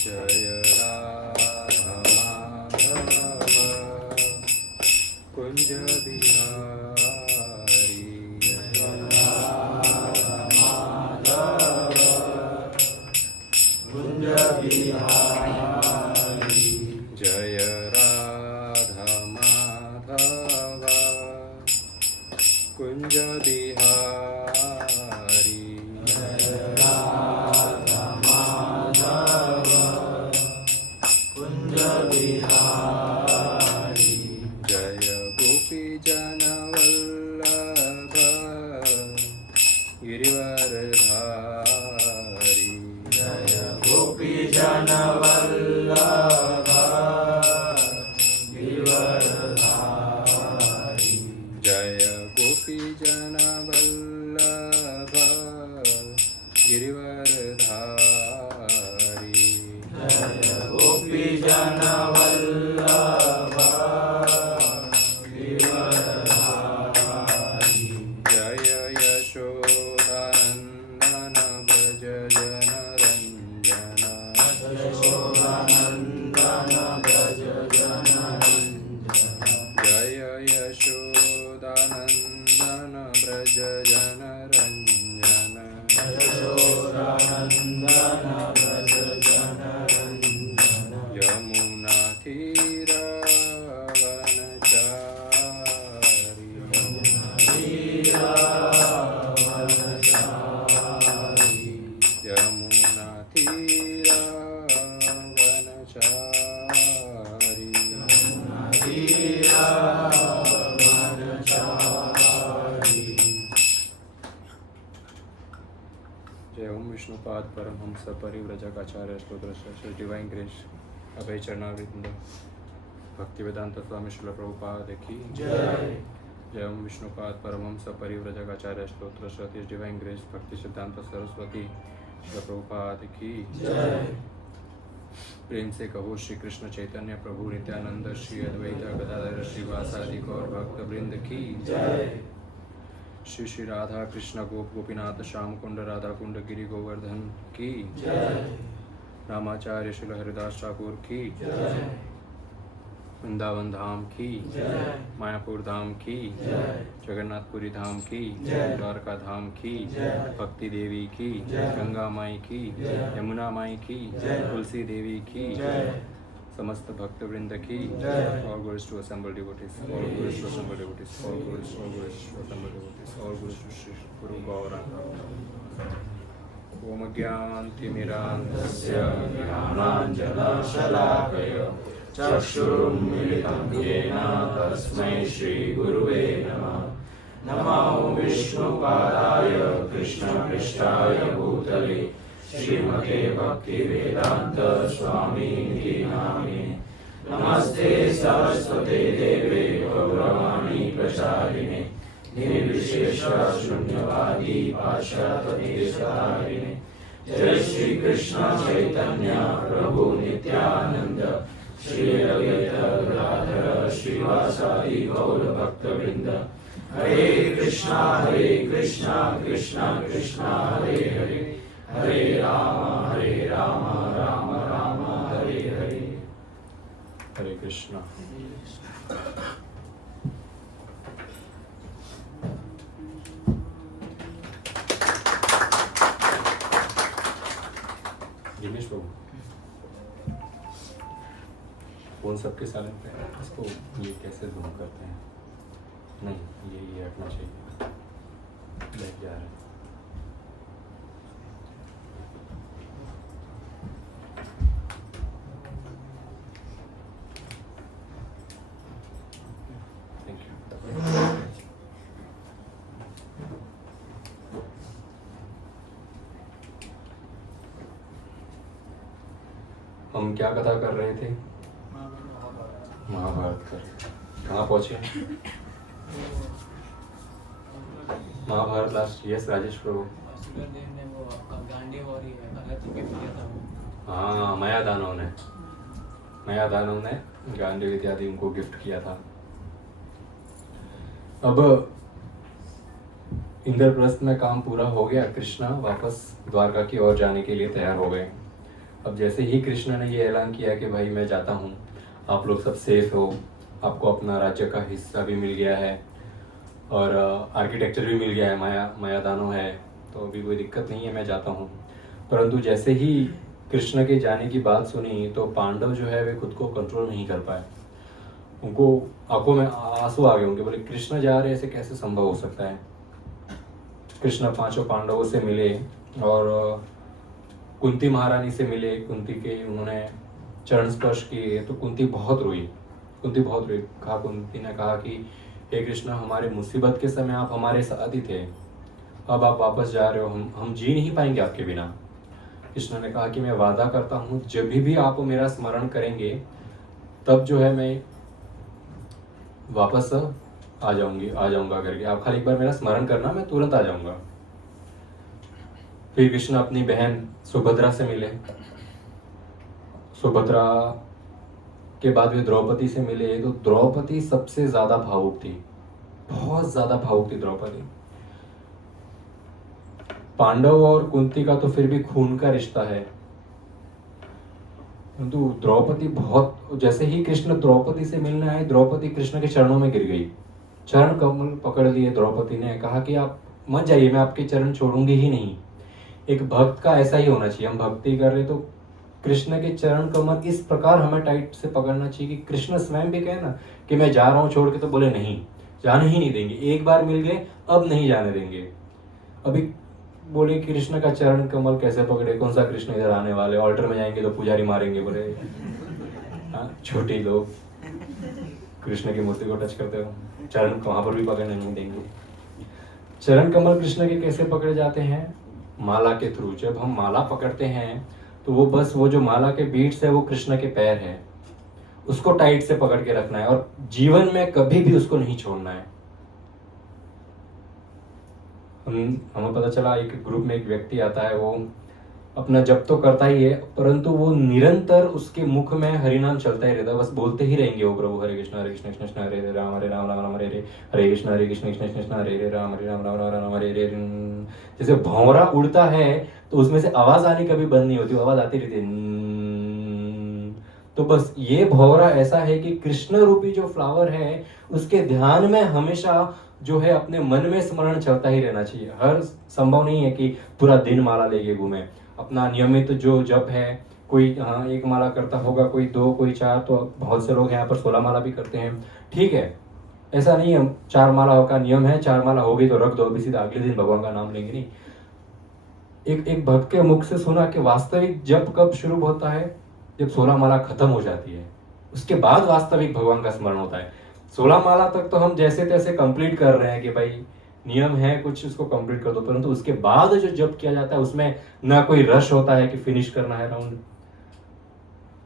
जय राधा माधव कुंज बिहारी जय राधा माधव कुंज बिहारी जय राधा माधव कुंज बिहारी जय राधा माधव कुंज बिहारी जय गोपी जन वल्लभ गिरिवरधारी जय गोपी जन वल्लभ गिरिवरधारी जय गोपी जन वल्लभ गिरिवरधारी जय गोपी जन वल्लभ गिरिवरधारी जय यशोदानंदन व्रज जनरंजन यशोदानंदन व्रज जनरंजन जय यशोदानंदन व्रज जनरंजन यशोदानंदन व्रज जनरंजन यमुना तीरावनचारी यमुना तीरावनचारी यमुना तीरावनचारी यमुना तीरावनचारी जय ओम विष्णुपाद परमहंस परिव्रजकाचार्य स्तोत्र श्री डिवाइन ग्रेस अभय चरणारविंद भक्तिवेदांत स्वामी श्रील प्रभुपाद की जय जय ओम विष्णुपाद परमहंस परिव्रजकाचार्य स्तोत्र श्री डिवाइन ग्रेस भक्ति सिद्धांत सरस्वती श्रील प्रभुपाद की जय प्रेम से कहो श्री कृष्ण चैतन्य प्रभु नित्यानंद श्री अद्वैत गदाधर श्रीवासादि गौर भक्त वृंद की जय श्री श्री राधा कृष्ण गोप गोपीनाथ श्याम कुंड राधा कुंड गिरि गोवर्धन की जय रामाचार्य श्रील हरिदास ठाकुर की जय वृंदावन धाम की जय मायापुर धाम की जय जगन्नाथपुरी धाम की जय द्वारका धाम की जय भक्ति देवी की जय गंगा माई की जय यमुना माई की जय तुलसी देवी की जय समस्त भक्त वृंद की जय all glories to assembled devotees all glories to assembled devotees all glories to assembled devotees all glories to Shri Guru Gauranga Om Gyantimirandasya Jnananjana-shalakaya चक्षुरुन्मीलितं येन तस्मै श्रीगुरुवे नमः नमो विष्णुपादाय कृष्णपृष्ठाय भूतले श्रीमते भक्तिवेदान्त स्वामिनिधि नामिने नमस्ते सरस्वते देवे गौरवाणी प्रचारिणे निर्विशेष शून्यवादी पाश्चात्यदेशतारिणे जय श्री कृष्ण चैतन्य प्रभु नित्यानंद श्री अद्वैत गदाधर श्रीवासादि गौर भक्तवृंद हरे कृष्णा कृष्णा कृष्णा हरे हरे हरे राम राम राम हरे हरे हरे कृष्णा दिनेश बाबू फोन सबके साइलेंट पे है इसको ये कैसे जूम करते हैं नहीं ये हटना चाहिए बैठ जा रहा है थैंक यू हम क्या कथा कर रहे थे महाभारत कर कहाँ पहुँचे महाभारत लास्ट यस राजेश प्रभु हाँ माया दानव ने गांडीव इत्यादि उनको गिफ्ट किया था। अब इंद्रप्रस्थ में काम पूरा हो गया, कृष्णा वापस द्वारका की ओर जाने के लिए तैयार हो गए। अब जैसे ही कृष्ण ने ये ऐलान किया कि भाई मैं जाता हूँ, आप लोग सब सेफ हो, आपको अपना राज्य का हिस्सा भी मिल गया है और आर्किटेक्चर भी मिल गया है, मायादानो है, तो अभी कोई दिक्कत नहीं है, मैं जाता हूँ। परंतु जैसे ही कृष्ण के जाने की बात सुनी तो पांडव जो है वे खुद को कंट्रोल नहीं कर पाए। उनको आंखों में आंसू आ गए उनके, बोले कृष्ण जा रहे, ऐसे कैसे संभव हो सकता है। कृष्ण पांचों पांडवों से मिले और कुंती महारानी से मिले, कुंती के उन्होंने चरण स्पर्श किए तो कुंती बहुत रोई। कुंती ने कहा कि हे कृष्ण, हमारे मुसीबत के समय आप हमारे साथ ही थे, अब आप वापस जा रहे हो, हम जी नहीं पाएंगे आपके बिना। कृष्ण ने कहा कि मैं वादा करता हूँ जब भी आप मेरा स्मरण करेंगे तब जो है मैं वापस आ जाऊंगा करके, आप खाली एक बार मेरा स्मरण करना, मैं तुरंत आ जाऊंगा। फिर कृष्ण अपनी बहन सुभद्रा से मिले। सुभद्रा के बाद वे द्रौपदी से मिले, तो द्रौपदी सबसे ज्यादा भावुक थी, बहुत ज्यादा भावुक थी द्रौपदी। पांडव और कुंती का तो फिर भी खून का रिश्ता है, किंतु द्रौपदी बहुत, जैसे ही कृष्ण द्रौपदी से मिलने आए, द्रौपदी कृष्ण के चरणों में गिर गई, चरण कमल पकड़ लिए। द्रौपदी ने कहा कि आप मत जाइए, मैं आपके चरण छोड़ूंगी ही नहीं। एक भक्त का ऐसा ही होना चाहिए, हम भक्ति कर रहे तो कृष्ण के चरण कमल इस प्रकार हमें टाइट से पकड़ना चाहिए कि कृष्ण स्वयं भी कहे ना कि मैं जा रहा हूँ छोड़ के, तो बोले नहीं, जाने ही नहीं देंगे, एक बार मिल गए अब नहीं जाने देंगे। अभी बोले कृष्ण का चरण कमल कैसे पकड़े, कौन सा कृष्ण इधर आने वाले, ऑल्टर में जाएंगे तो पुजारी मारेंगे, बोले छोटे लोग कृष्ण की मूर्ति को टच करते हो, चरण वहां पर भी पकड़ने नहीं देंगे। चरण कमल कृष्ण के कैसे पकड़े जाते हैं, माला के थ्रू। जब हम माला पकड़ते हैं तो वो बस वो जो माला के बीट्स है वो कृष्ण के पैर है, उसको टाइट से पकड़ के रखना है और जीवन में कभी भी उसको नहीं छोड़ना है। हमें पता चला एक ग्रुप में एक व्यक्ति आता है, वो अपना जप तो करता ही है, परंतु वो निरंतर उसके मुख में हरिनाम चलता ही रहता है, बस बोलते ही रहेंगे वो प्रभु हरे कृष्ण कृष्ण कृष्ण हरे हरे राम राम राम हरे हरे, हरे कृष्ण कृष्ण कृष्ण हरे हरे राम राम राम हरे हरे। जैसे भंवरा उड़ता है तो उसमें से आवाज आनी कभी बंद नहीं होती, आवाज आती रहती है। तो बस ये भंवरा ऐसा है कि कृष्ण रूपी जो फ्लावर है उसके ध्यान में हमेशा जो है अपने मन में स्मरण चलता ही रहना चाहिए। हर संभव नहीं है कि पूरा दिन माला लेके घूमे, अपना नियमित जो जप है, कोई एक माला करता होगा, कोई 2, कोई 4, तो बहुत से लोग यहाँ पर 16 माला भी करते हैं, ठीक है, ऐसा नहीं है 4 माला का नियम है, 4 माला हो गई तो रख दो, अभी सीधा अगले दिन भगवान का नाम लेंगे, नहीं। एक भक्त के मुख से सुना कि वास्तविक जप कब शुरू होता है, जब 16 माला खत्म हो जाती है, उसके बाद वास्तविक भगवान का स्मरण होता है। 16 माला तक तो हम जैसे तैसे कंप्लीट कर रहे हैं कि भाई नियम है कुछ, उसको कंप्लीट कर दो, परंतु उसके बाद जो जप किया जाता है उसमें ना कोई रश होता है कि फिनिश करना है राउंड,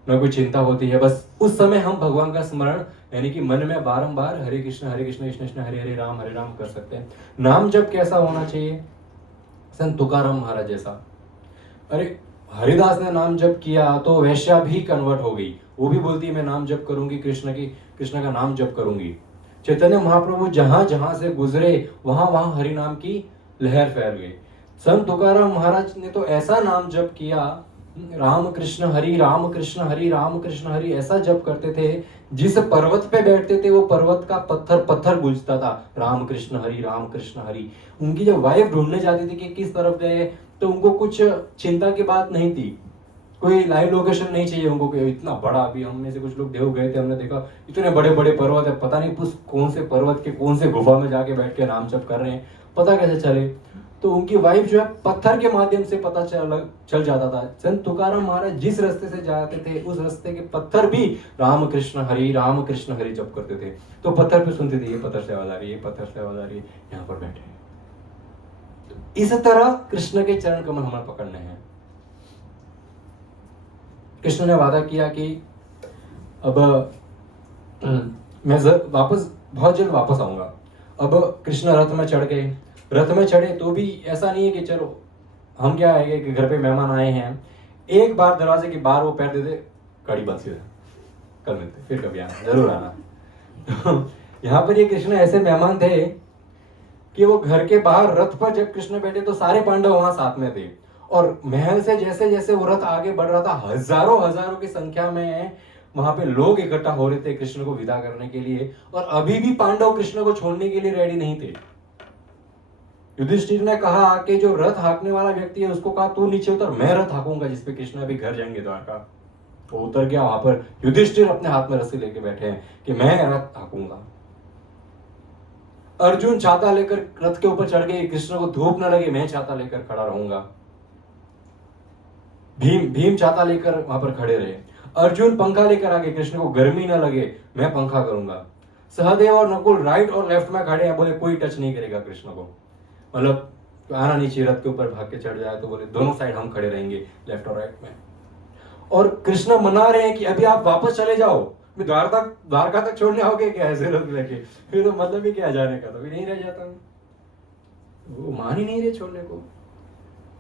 ना कोई चिंता होती है, बस उस समय हम भगवान का स्मरण यानी कि मन में बारंबार हरे कृष्ण कृष्ण कृष्ण हरे हरे राम कर सकते हैं। नाम जप कैसा होना चाहिए, संत तुकाराम महाराज जैसा। अरे हरिदास ने नाम जप किया तो वैश्या भी कन्वर्ट हो गई, वो भी बोलती है मैं नाम जप करूंगी, कृष्ण का नाम जप करूंगी। चैतन्य महाप्रभु जहां जहां से गुजरे वहां वहां हरि नाम की लहर फैल गई। संत तुकाराम महाराज ने तो ऐसा नाम जप किया, राम कृष्ण हरि राम कृष्ण हरि ऐसा जप करते थे, जिस पर्वत पे बैठते थे वो पर्वत का पत्थर गूंजता था, राम कृष्ण हरि। उनकी जब वाइफ ढूंढने जाती थी कि किस तरफ गए, तो उनको कुछ चिंता की बात नहीं थी, कोई लाइव लोकेशन नहीं चाहिए उनको कि इतना बड़ा, अभी हम में से कुछ लोग देव गए थे, हमने देखा इतने बड़े बड़े पर्वत है, पता नहीं कौन से पर्वत के कौन से गुफा में जाके बैठ के नाम जप कर रहे हैं, पता कैसे चले। तो उनकी वाइफ जो है पत्थर के माध्यम से पता चल जाता था। संत तुकाराम महाराज जिस रास्ते से जाते थे उस रास्ते के पत्थर भी राम कृष्ण हरि जप करते थे, तो पत्थर पे सुनते थे ये पत्थर से आवाज आ रही है, ये पत्थर से आवाज आ रही है, यहाँ पर बैठे। तो इस तरह कृष्ण के चरण कमल हमें पकड़ने हैं। कृष्ण ने वादा किया कि अब मैं बहुत जल्द वापस आऊंगा। अब कृष्ण रथ में चढ़ गए, रथ में चढ़े तो भी ऐसा नहीं है कि चलो हम क्या आएंगे कि घर पे मेहमान आए हैं, एक बार दरवाजे के बाहर वो पैर दे दे, कड़ी बंद, सीधा कल मिलते, फिर कभी आना, जरूर आना। तो यहाँ पर ये कृष्ण ऐसे मेहमान थे कि वो घर के बाहर रथ पर जब कृष्ण बैठे तो सारे पांडव वहां साथ में थे, और महल से जैसे जैसे वो रथ आगे बढ़ रहा था, हजारों हजारों की संख्या में वहां पे लोग इकट्ठा हो रहे थे कृष्ण को विदा करने के लिए, और अभी भी पांडव कृष्ण को छोड़ने के लिए रेडी नहीं थे। युधिष्ठिर ने कहा कि जो रथ हाँकने वाला व्यक्ति है उसको कहा तू नीचे उतर, मैं रथ हाँकूंगा जिसपे कृष्ण अभी घर जाएंगे द्वारका। तो उतर गया। वहां पर युधिष्ठिर अपने हाथ में रस्सी लेके बैठे हैं कि मैं रथ हाँकूंगा। अर्जुन छाता लेकर रथ के ऊपर चढ़ गए, कृष्ण को धूप न लगे मैं छाता लेकर खड़ा रहूंगा। भीम छाता लेकर वहां पर खड़े रहे। अर्जुन पंखा लेकर आगे, कृष्ण को गर्मी न लगे मैं पंखा करूंगा। सहदेव और नकुल राइट और लेफ्ट में खड़े हैं, बोले कोई टच नहीं करेगा कृष्ण को। मतलब आना नीचे रथ के ऊपर भाग के चढ़ जाए तो बोले दोनों साइड हम खड़े रहेंगे, लेफ्ट और राइट में। और कृष्ण मना रहे हैं कि अभी आप वापस चले जाओ, द्वारका तक छोड़ने आओगे क्या ऐसे रथ लेके? फिर तो मतलब ही क्या जाने का, तो भी नहीं रह जाता। वो मान ही नहीं रहे छोड़ने को।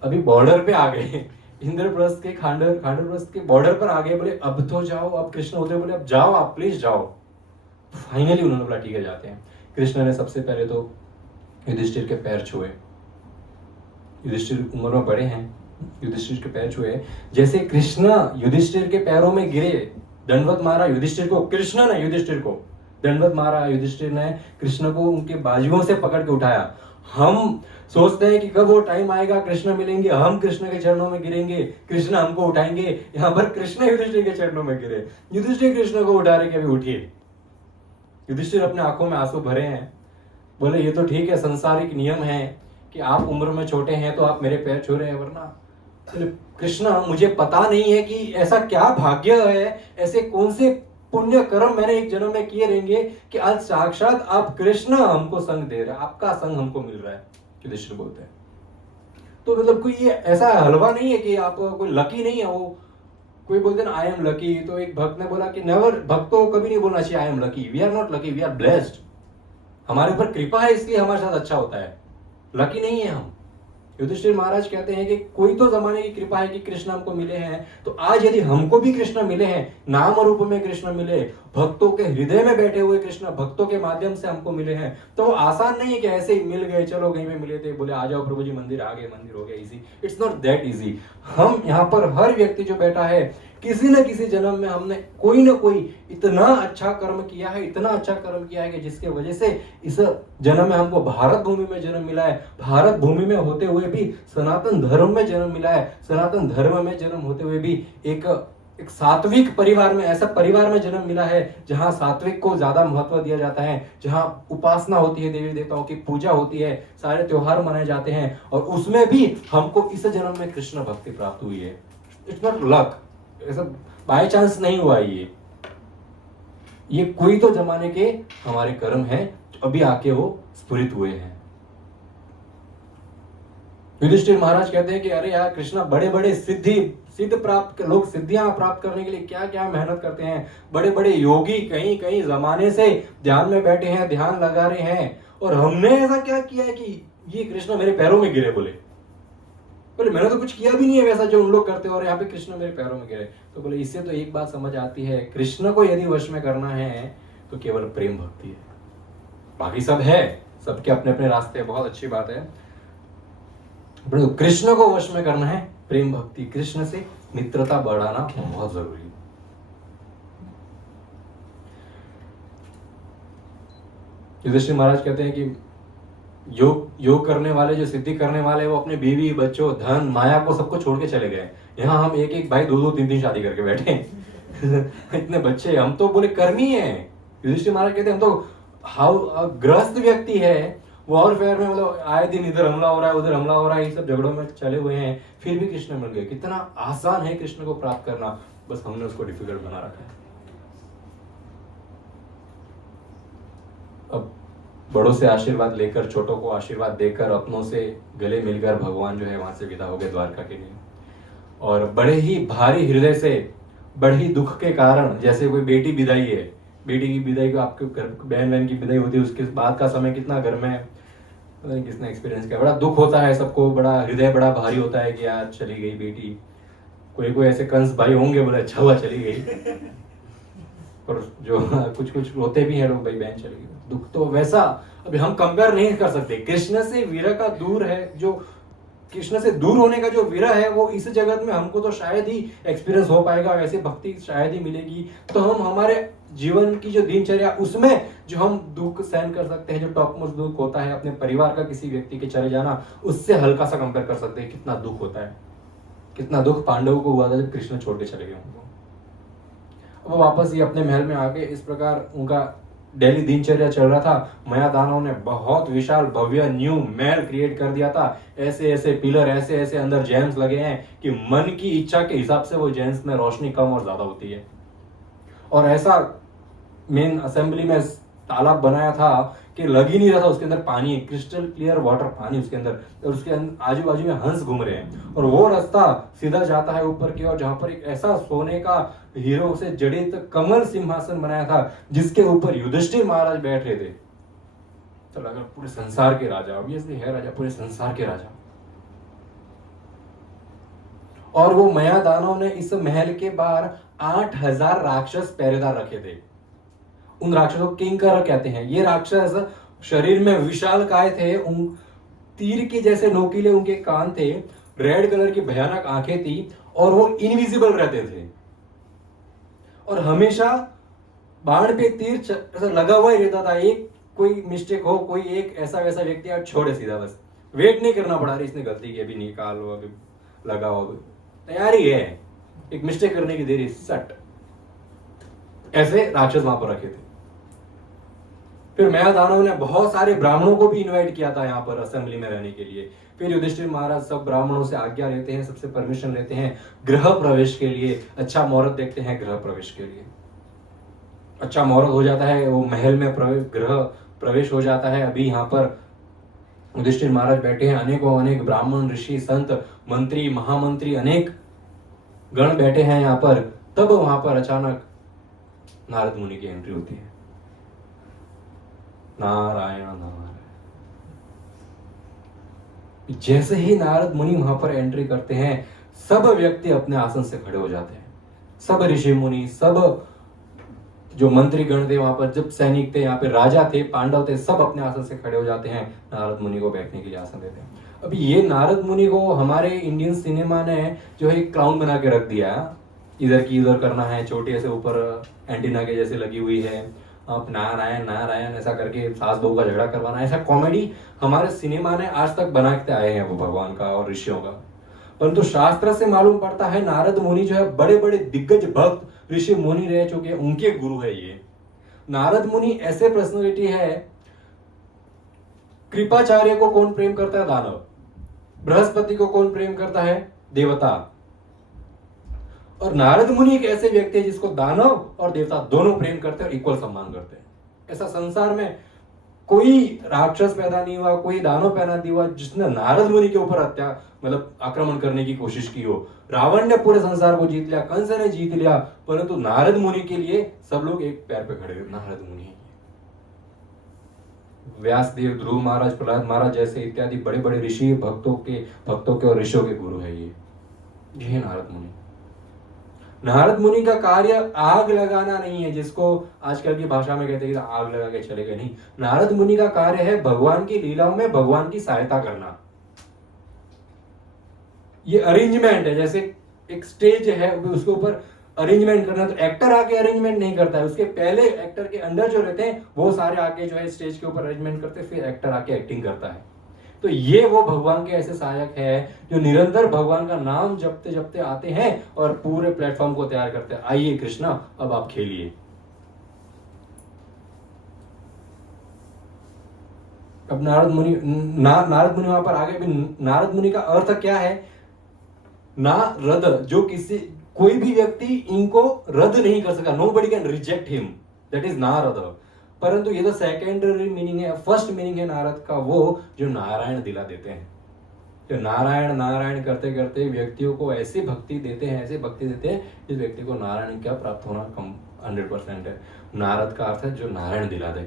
अभी बॉर्डर पे आ गए, इंद्रप्रस्थ के खांडवप्रस्थ के बॉर्डर पर आ गए, बोले अब तो जाओ। अब कृष्ण होते बोले अब जाओ, आप प्लीज जाओ। फाइनली उन्होंने बोला ठीक है जाते हैं। कृष्ण ने सबसे पहले तो युधिष्ठिर के पैर छुए। युधिष्ठिर उम्र में बड़े हैं, युधिष्ठिर के पैर छुए। जैसे कृष्ण युधिष्ठिर के पैरों में गिरे, दंडवत मारा युधिष्ठिर को, कृष्ण ने युधिष्ठिर को दंडवत मारा। युधिष्ठिर ने कृष्ण को उनके बाजुओं से पकड़ के उठाया। हम सोचते हैं कि कब वो टाइम आएगा कृष्ण मिलेंगे, हम कृष्ण के चरणों में गिरेंगे, कृष्ण हमको उठाएंगे। यहाँ पर कृष्ण युधिष्ठिर के चरणों में गिरे। युधिष्ठिर कृष्ण को उठा रहे कि अभी उठिए। युधिष्ठिर अपने आंखों में आंसू भरे हैं, बोले ये तो ठीक है, संसारिक नियम है कि आप उम्र में छोटे हैं तो आप मेरे पैर छू रहे हैं, वरना कृष्ण मुझे पता नहीं है कि ऐसा क्या भाग्य है, ऐसे कौन से पुण्य कर्म मैंने एक जन्म में किए रहेंगे कि आज साक्षात आप कृष्ण हमको संग दे रहे हैं, आपका संग हमको मिल रहा है। युधिष्ठिर बोलते हैं तो मतलब कोई ये ऐसा हलवा नहीं है कि आप कोई लकी नहीं है। वो कोई बोलते ना आई एम लकी, तो एक भक्त ने बोला कि नेवर, भक्तों को कभी नहीं बोलना चाहिए I am lucky. We are not lucky, we are blessed. हमारे ऊपर कृपा है इसलिए हमारे साथ अच्छा होता है, लकी नहीं है हम। युधिष्ठिर महाराज कहते हैं कि कोई तो जमाने की कृपा है कि कृष्ण हमको मिले हैं, तो आज यदि हमको भी कृष्ण मिले हैं, नाम रूप में कृष्ण मिले, भक्तों के हृदय में बैठे हुए कृष्ण भक्तों के माध्यम से हमको मिले हैं, तो वो आसान नहीं है कि ऐसे ही मिल गए, चलो कहीं पे मिले थे बोले आ जाओ प्रभु जी मंदिर, आ गए मंदिर हो गया easy. It's not that easy. हम यहाँ पर हर व्यक्ति जो बैठा है, किसी न किसी जन्म में हमने कोई ना कोई इतना अच्छा कर्म किया है, इतना अच्छा कर्म किया है कि जिसके वजह से इस जन्म में हमको भारत भूमि में जन्म मिला है। भारत भूमि में होते हुए भी सनातन धर्म में जन्म मिला है। सनातन धर्म में जन्म होते हुए भी एक सात्विक परिवार में, ऐसा परिवार में जन्म मिला है जहां सात्विक को ज्यादा महत्व दिया जाता है, जहां उपासना होती है, देवी देवताओं की पूजा होती है, सारे त्योहार मनाए जाते हैं, और उसमें भी हमको इस जन्म में कृष्ण भक्ति प्राप्त हुई है। इट्स नॉट लक, ऐसा बाय चांस नहीं हुआ। ये कोई तो जमाने के हमारे कर्म हैं जो अभी आके वो स्फुरित हुए हैं। युधिष्ठिर महाराज कहते हैं कि अरे यार कृष्णा, बड़े बड़े सिद्ध प्राप्त लोग सिद्धियां प्राप्त करने के लिए क्या क्या मेहनत करते हैं। बड़े बड़े योगी कहीं कहीं जमाने से ध्यान में बैठे हैं, ध्यान लगा रहे हैं, और हमने ऐसा क्या किया है कि ये कृष्ण मेरे पैरों में गिरे। बोले मैंने तो कुछ किया भी नहीं है वैसा जो उन लोग करते, और यहाँ पे कृष्ण मेरे पैरों में गिरे। तो बोले इससे तो एक बात समझ आती है, कृष्ण को यदि वश में करना है तो केवल प्रेम भक्ति है, बाकी सब है, सबके अपने अपने रास्ते हैं, बहुत अच्छी बात है। कृष्ण को वश में करना है, प्रेम भक्ति, कृष्ण से मित्रता बढ़ाना बहुत जरूरी है। युधिष्ठिर महाराज कहते हैं कि योग करने वाले, जो सिद्धि करने वाले, वो अपने बीवी बच्चों धन माया को सबको छोड़ के चले गए। यहाँ हम एक एक भाई 2-2 3-3 शादी करके बैठे इतने बच्चे, हम तो बोले कर्मी है। युधिष्ठिर महाराज कहते हैं हम तो ग्रस्त व्यक्ति है, वॉरफेयर में मतलब आए दिन इधर हमला हो रहा है, उधर हमला हो रहा है, ये सब झगड़ों में चले हुए हैं, फिर भी कृष्ण मिल गए। कितना आसान है कृष्ण को प्राप्त करना, बस हमने उसको डिफिकल्ट बना रखा है। अब बड़ों से आशीर्वाद लेकर, छोटों को आशीर्वाद देकर, अपनों से गले मिलकर भगवान जो है वहां से विदा हो गए द्वारका के लिए। और बड़े ही भारी हृदय से, बड़े ही दुख के कारण, जैसे कोई बेटी विदाई है, बेटी की विदाई को आपके घर बहन की विदाई होती है, उसके बाद का समय कितना घर में किसने एक्सपीरियंस किया, बड़ा दुख होता है सबको, बड़ा हृदय बड़ा भारी होता है कि यार चली गई बेटी। कोई ऐसे कंस भाई होंगे बोले अच्छा हुआ चली गई, और जो कुछ रोते भी हैं लोग, भाई बहन चली गई। दुख तो वैसा अभी हम कंपेयर नहीं कर सकते, कृष्ण से वीर का दूर है जो कृष्ण से दूर होने का जो विरह है वो इस जगत में हमको तो शायद ही एक्सपीरियंस हो पाएगा, वैसे भक्ति शायद ही मिलेगी। तो हम हमारे जीवन की जो दिनचर्या उसमें जो हम दुख सहन कर सकते हैं, जो टॉप मोस्ट दुख होता है अपने परिवार का किसी व्यक्ति के चले जाना, उससे हल्का सा कंपेयर कर सकते हैं कितना दुख होता है, कितना दुख पांडवों को हुआ था जब कृष्ण छोड़ के चले गए उनको। वो वापस ये अपने महल में आके इस प्रकार उनका डेली दिनचर्या चल रहा था। माया दानव ने बहुत विशाल भव्य न्यू महल क्रिएट कर दिया था। ऐसे ऐसे पिलर, ऐसे ऐसे अंदर जेम्स लगे हैं कि मन की इच्छा के हिसाब से वो जेम्स में रोशनी कम और ज्यादा होती है। और ऐसा मेन असेंबली में तालाब बनाया था कि लग ही नहीं रहा था उसके अंदर पानी, क्रिस्टल क्लियर वाटर पानी उसके अंदर, और उसके आजू बाजू में हंस घूम रहे हैं। और वो रास्ता सीधा जाता है ऊपर की ओर, जहां पर एक ऐसा सोने का हीरो से जड़ित कमल सिंहासन बनाया था जिसके ऊपर युधिष्ठिर महाराज बैठ रहे थे। तो लगा पूरे संसार के राजा, ऑब्वियसली है राजा, पूरे संसार के राजा। और वो माया दानव ने इस महल के बाहर 8000 राक्षस पहरेदार रखे थे। उन राक्षसों को किंकर कहते हैं। ये राक्षस शरीर में विशाल काय थे, उन तीर के जैसे नोकीले उनके कान थे, रेड कलर की भयानक आंखें थी, और वो इनविजिबल रहते थे। और हमेशा बाण पे तीर ऐसा लगा हुआ ही रहता था। एक कोई मिस्टेक हो, कोई एक ऐसा वैसा व्यक्ति आप छोड़े सीधा, बस वेट नहीं करना पड़ा रही इसने गलती की, अभी निकालो, अभी लगाओ, तैयारी है, एक मिस्टेक करने की देरी, सट। ऐसे राक्षस वहां पर रखे थे। फिर माया दानव ने बहुत सारे ब्राह्मणों को भी इनवाइट किया था यहाँ पर असेंबली में रहने के लिए। फिर युधिष्ठिर महाराज सब ब्राह्मणों से आज्ञा लेते हैं, सबसे परमिशन लेते हैं गृह प्रवेश के लिए। अच्छा मुहूर्त देखते हैं गृह प्रवेश के लिए। अच्छा मुहूर्त हो जाता है, वो महल में गृह प्रवेश हो जाता है। अभी यहाँ पर युधिष्ठिर महाराज बैठे हैं, अनेकों अनेक ब्राह्मण, ऋषि, संत, मंत्री, महामंत्री, अनेक गण बैठे हैं यहाँ पर। तब वहां पर अचानक नारद मुनि की एंट्री होती है। नारायण नारायण। जैसे ही नारद मुनि वहां पर एंट्री करते हैं, सब व्यक्ति अपने आसन से खड़े हो जाते हैं। सब ऋषि मुनि, सब जो मंत्री गण थे वहां पर, जब सैनिक थे, यहाँ पे राजा थे, पांडव थे, सब अपने आसन से खड़े हो जाते हैं, नारद मुनि को बैठने के लिए आसन देते हैं। अभी ये नारद मुनि को हमारे इंडियन सिनेमा ने जो है क्लाउन बना के रख दिया। इधर की इधर करना है, चोटी ऐसे ऊपर एंटीना के जैसे लगी हुई है, आप नारायण नारायण ऐसा करके सास बहू का झगड़ा करवाना, ऐसा कॉमेडी हमारे सिनेमा ने आज तक बनाते आए हैं वो भगवान का और ऋषियों का। परंतु शास्त्र से मालूम पड़ता है नारद मुनि जो है बड़े बड़े दिग्गज भक्त ऋषि मुनि रह चुके हैं, उनके गुरु है ये। नारद मुनि ऐसे पर्सनालिटी है। कृपाचार्य को कौन प्रेम करता है? दानव। बृहस्पति को कौन प्रेम करता है? देवता। और नारद मुनि एक ऐसे व्यक्ति है जिसको दानव और देवता दोनों प्रेम करते हैं और इक्वल सम्मान करते हैं। ऐसा संसार में कोई राक्षस पैदा नहीं हुआ, कोई दानव पैदा नहीं हुआ जिसने नारद मुनि के ऊपर हत्या मतलब आक्रमण करने की कोशिश की हो। रावण ने पूरे संसार को जीत लिया, कंस ने जीत लिया, परंतु नारद मुनि के लिए सब लोग एक पैर पे खड़े। नारद मुनि, व्यासदेव, ध्रुव महाराज, प्रहलाद महाराज जैसे इत्यादि बड़े बड़े ऋषि भक्तों के और ऋषियों के गुरु है ये नारद मुनि। नारद मुनि का कार्य आग लगाना नहीं है, जिसको आजकल की भाषा में कहते हैं कि आग लगा के चले गए। नहीं, नारद मुनि का कार्य है भगवान की लीलाओं में भगवान की सहायता करना। ये अरेंजमेंट है, जैसे एक स्टेज है उसके ऊपर अरेंजमेंट करना, तो एक्टर आके अरेंजमेंट नहीं करता है, उसके पहले एक्टर के अंदर जो रहते हैं वो सारे आके जो है स्टेज के ऊपर अरेंजमेंट करते हैं, फिर एक्टर आके एक्टिंग करता है। तो ये वो भगवान के ऐसे सहायक है जो निरंतर भगवान का नाम जपते जपते आते हैं और पूरे प्लेटफॉर्म को तैयार करते हैं। आइए कृष्णा, अब आप खेलिए। अब नारद मुनि वहां पर आगे भी, नारद मुनि का अर्थ क्या है? नारद, जो किसी कोई भी व्यक्ति इनको रद्द नहीं कर सका, nobody can reject him, that is Narad. परंतु ये तो सेकेंडरी मीनिंग है। फर्स्ट मीनिंग है नारद का वो जो नारायण दिला देते हैं, जो नारायण नारायण करते करते व्यक्तियों को ऐसी भक्ति देते हैं जिस व्यक्ति को नारायण क्या प्राप्त होना 100% है। नारद का अर्थ है जो नारायण दिला दे।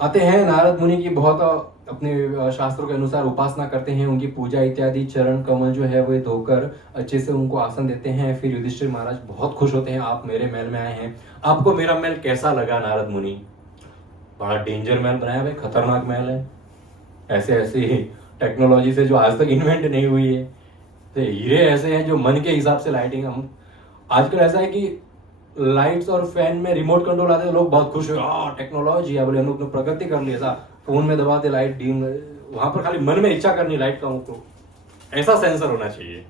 आते हैं नारद मुनि की बहुत अपने शास्त्रों के अनुसार उपासना करते हैं, उनकी पूजा इत्यादि, चरण कमल जो है वो धोकर अच्छे से उनको आसन देते हैं। फिर युधिष्ठिर महाराज बहुत खुश होते हैं, आप मेरे महल में आए हैं, आपको मेरा महल कैसा लगा नारद मुनि? बड़ा डेंजर महल बनाया भाई, खतरनाक महल है, ऐसे ऐसे टेक्नोलॉजी से जो आज तक इन्वेंट नहीं हुई है। तो हीरे ऐसे हैं जो मन के हिसाब से लाइटिंग, हम आजकल ऐसा है कि लाइट्स और फैन में रिमोट कंट्रोल आते हैं, लोग बहुत खुश हो, टेक्नोलॉजी है, बोले हम लोग ने प्रगति कर ली, ऐसा फोन में दबाते लाइट डीम, वहां पर खाली मन में इच्छा करनी लाइट का, तो ऐसा सेंसर होना चाहिए।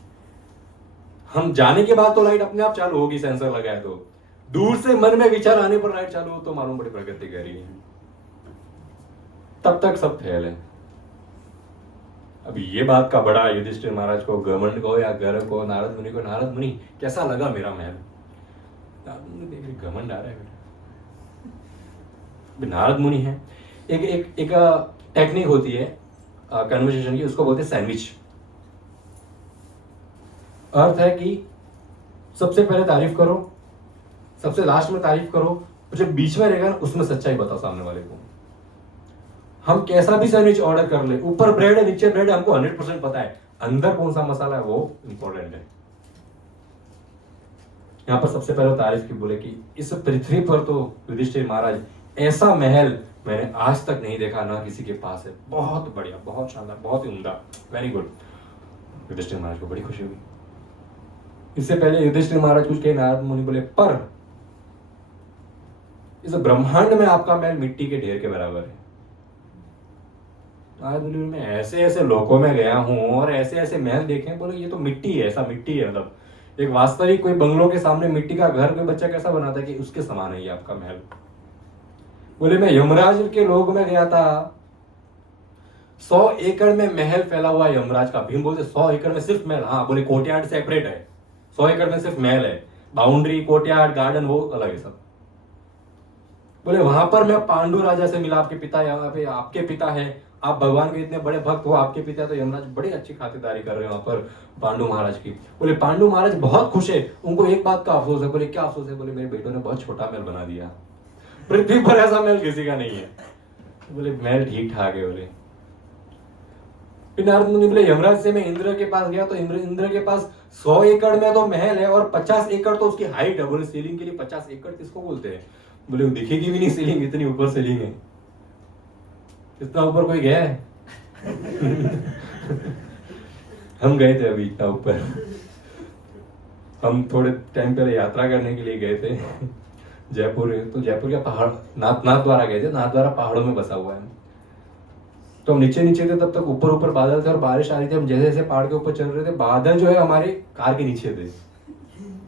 हम जाने के बाद तो लाइट अपने आप चालू होगी, सेंसर लगाए तो, दूर से मन में विचार आने पर लाइट चालू हो तो मालूम बड़ी प्रगति कर रही है। तब तक सब फेल है। अभी ये बात का बड़ा युधिष्ठिर महाराज को, घमंड को या गर्व को, नारद मुनि को, नारद मुनि कैसा लगा मेरा महल, नारद मुनि देख घमंड आ रहा है बेटा। नारद मुनि है, एक टेक्निक होती है कन्वर्सेशन की, उसको बोलते हैं सैंडविच। अर्थ है कि सबसे पहले तारीफ करो, सबसे लास्ट में तारीफ करो, जो बीच में रहेगा ना उसमें सच्चाई बताओ सामने वाले को। हम कैसा भी सैंडविच ऑर्डर कर ले, ऊपर ब्रेड है नीचे ब्रेड है, हमको 100% पता है, अंदर कौन सा मसाला है वो इंपॉर्टेंट है। यहां पर सबसे पहले तारीफ की, बोले कि इस पृथ्वी पर तो युधिष्ठिर महाराज ऐसा महल मैंने आज तक नहीं देखा, ना किसी के पास है, बहुत बढ़िया, बहुत शानदार, बहुत ही उम्दा, वेरी गुड। युधिष्ठिर महाराज को बड़ी खुशी हुई। इससे पहले युधिष्ठिर महाराज कुछ कहे, नारद मुनि बोले पर इस ब्रह्मांड में आपका महल मिट्टी के ढेर के बराबर है। नारद मुनि, मैं ऐसे ऐसे लोकों में गया हूं और ऐसे ऐसे महल देखे हैं, बोले ये तो मिट्टी है, ऐसा मिट्टी है, मतलब एक वास्तविक कोई बंगलों के सामने मिट्टी का घर कोई बच्चा कैसा बनाता है कि उसके समान है ये आपका महल। बोले मैं यमराज के लोक में गया था, 100 एकड़ में महल फैला हुआ है यमराज का। भीम बोलते 100 एकड़ में सिर्फ महल, हाँ बोले कोर्टयार्ड सेपरेट है, 100 एकड़ में सिर्फ महल है, बाउंड्री कोर्टयार्ड गार्डन वो अलग है सब। बोले वहां पर मैं पांडु राजा से मिला, आपके पिता यहाँ पे, आपके पिता है, आप भगवान के इतने बड़े भक्त हो, आपके पिता तो यमराज बड़ी अच्छी खातिरदारी कर रहे हैं वहां पर पांडु महाराज की। बोले पांडु महाराज बहुत खुश है, उनको एक बात का अफसोस है। बोले क्या अफसोस है? बोले मेरे बेटों ने बहुत छोटा महल बना दिया, पृथ्वी पर ऐसा महल किसी का नहीं है। बोले महल ठीक ठाक है। बोले फिर नारद मुनि बोले यमराज से मैं इंद्र के पास गया तो इंद्र के पास 100 एकड़ में तो महल है और 50 एकड़ तो उसकी हाइट है। बोले सीलिंग के लिए 50 एकड़ किसको बोलते हैं? बोले दिखेगी भी नहीं सीलिंग, इतनी ऊपर सीलिंग है। इतना ऊपर कोई गया है? हम गए थे अभी इतना ऊपर, हम थोड़े टाइम पहले यात्रा करने के लिए गए थे जयपुर। तो जयपुर का पहाड़ नाथद्वारा गए थे, नाथद्वारा पहाड़ों में बसा हुआ है। तो हम नीचे नीचे थे, तब तक ऊपर ऊपर बादल थे और बारिश आ रही थी। हम जैसे जैसे पहाड़ के ऊपर चल रहे थे, बादल जो है हमारे कार के नीचे थे।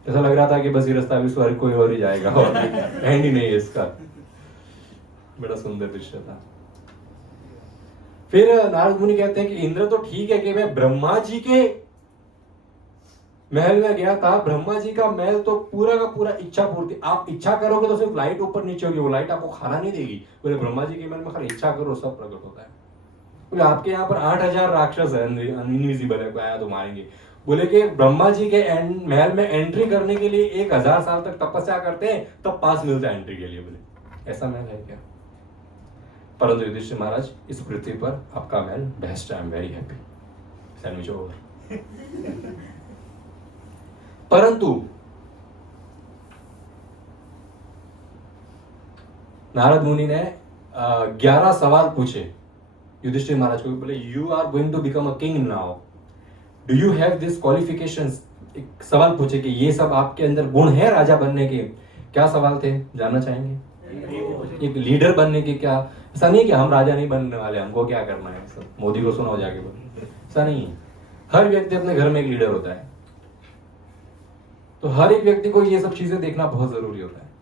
ऐसा लग रहा था कि बस ये रास्ता अभी स्वर्ग कोई और ही जाएगा और एंड ही नहीं है इसका। बड़ा सुंदर दृश्य था। फिर नारद मुनि कहते हैं कि इंद्र तो ठीक है कि मैं ब्रह्मा जी के महल में गया था, ब्रह्मा जी का महल तो पूरा का पूरा इच्छा पूर्ति, आप इच्छा करोगे तो सिर्फ लाइट ऊपर नीचे होगी, वो लाइट आपको खाना नहीं देगी। बोले ब्रह्मा जी के महल में खाली इच्छा करो सब प्रकट होता है। बोले आपके यहाँ पर 8000 राक्षस है, इनविजिबल है, आया तो मारेंगे। बोले कि ब्रह्मा जी के महल में एंट्री करने के लिए 1000 साल तक तपस्या करते हैं, तब पास मिलता है एंट्री के लिए। बोले ऐसा महल है क्या? परंतु युधिष्ठिर महाराज इस पृथ्वी पर आपका महल बेस्ट है, I am very happy, sandwich over. परंतु नारद मुनि ने 11 सवाल पूछे युधिष्ठिर महाराज को। बोले you are going to become a king now, do you have this qualifications? एक सवाल पूछे कि ये सब आपके अंदर गुण है राजा बनने के। क्या सवाल थे, जानना चाहेंगे? एक लीडर बनने के क्या? ऐसा नहीं कि हम राजा नहीं बनने वाले, हमको क्या करना है, सब मोदी को सुनाओ जाके, बोले ऐसा नहीं है। हर व्यक्ति अपने घर में एक लीडर होता है, तो हर एक व्यक्ति को ये सब चीजें देखना बहुत जरूरी होता है।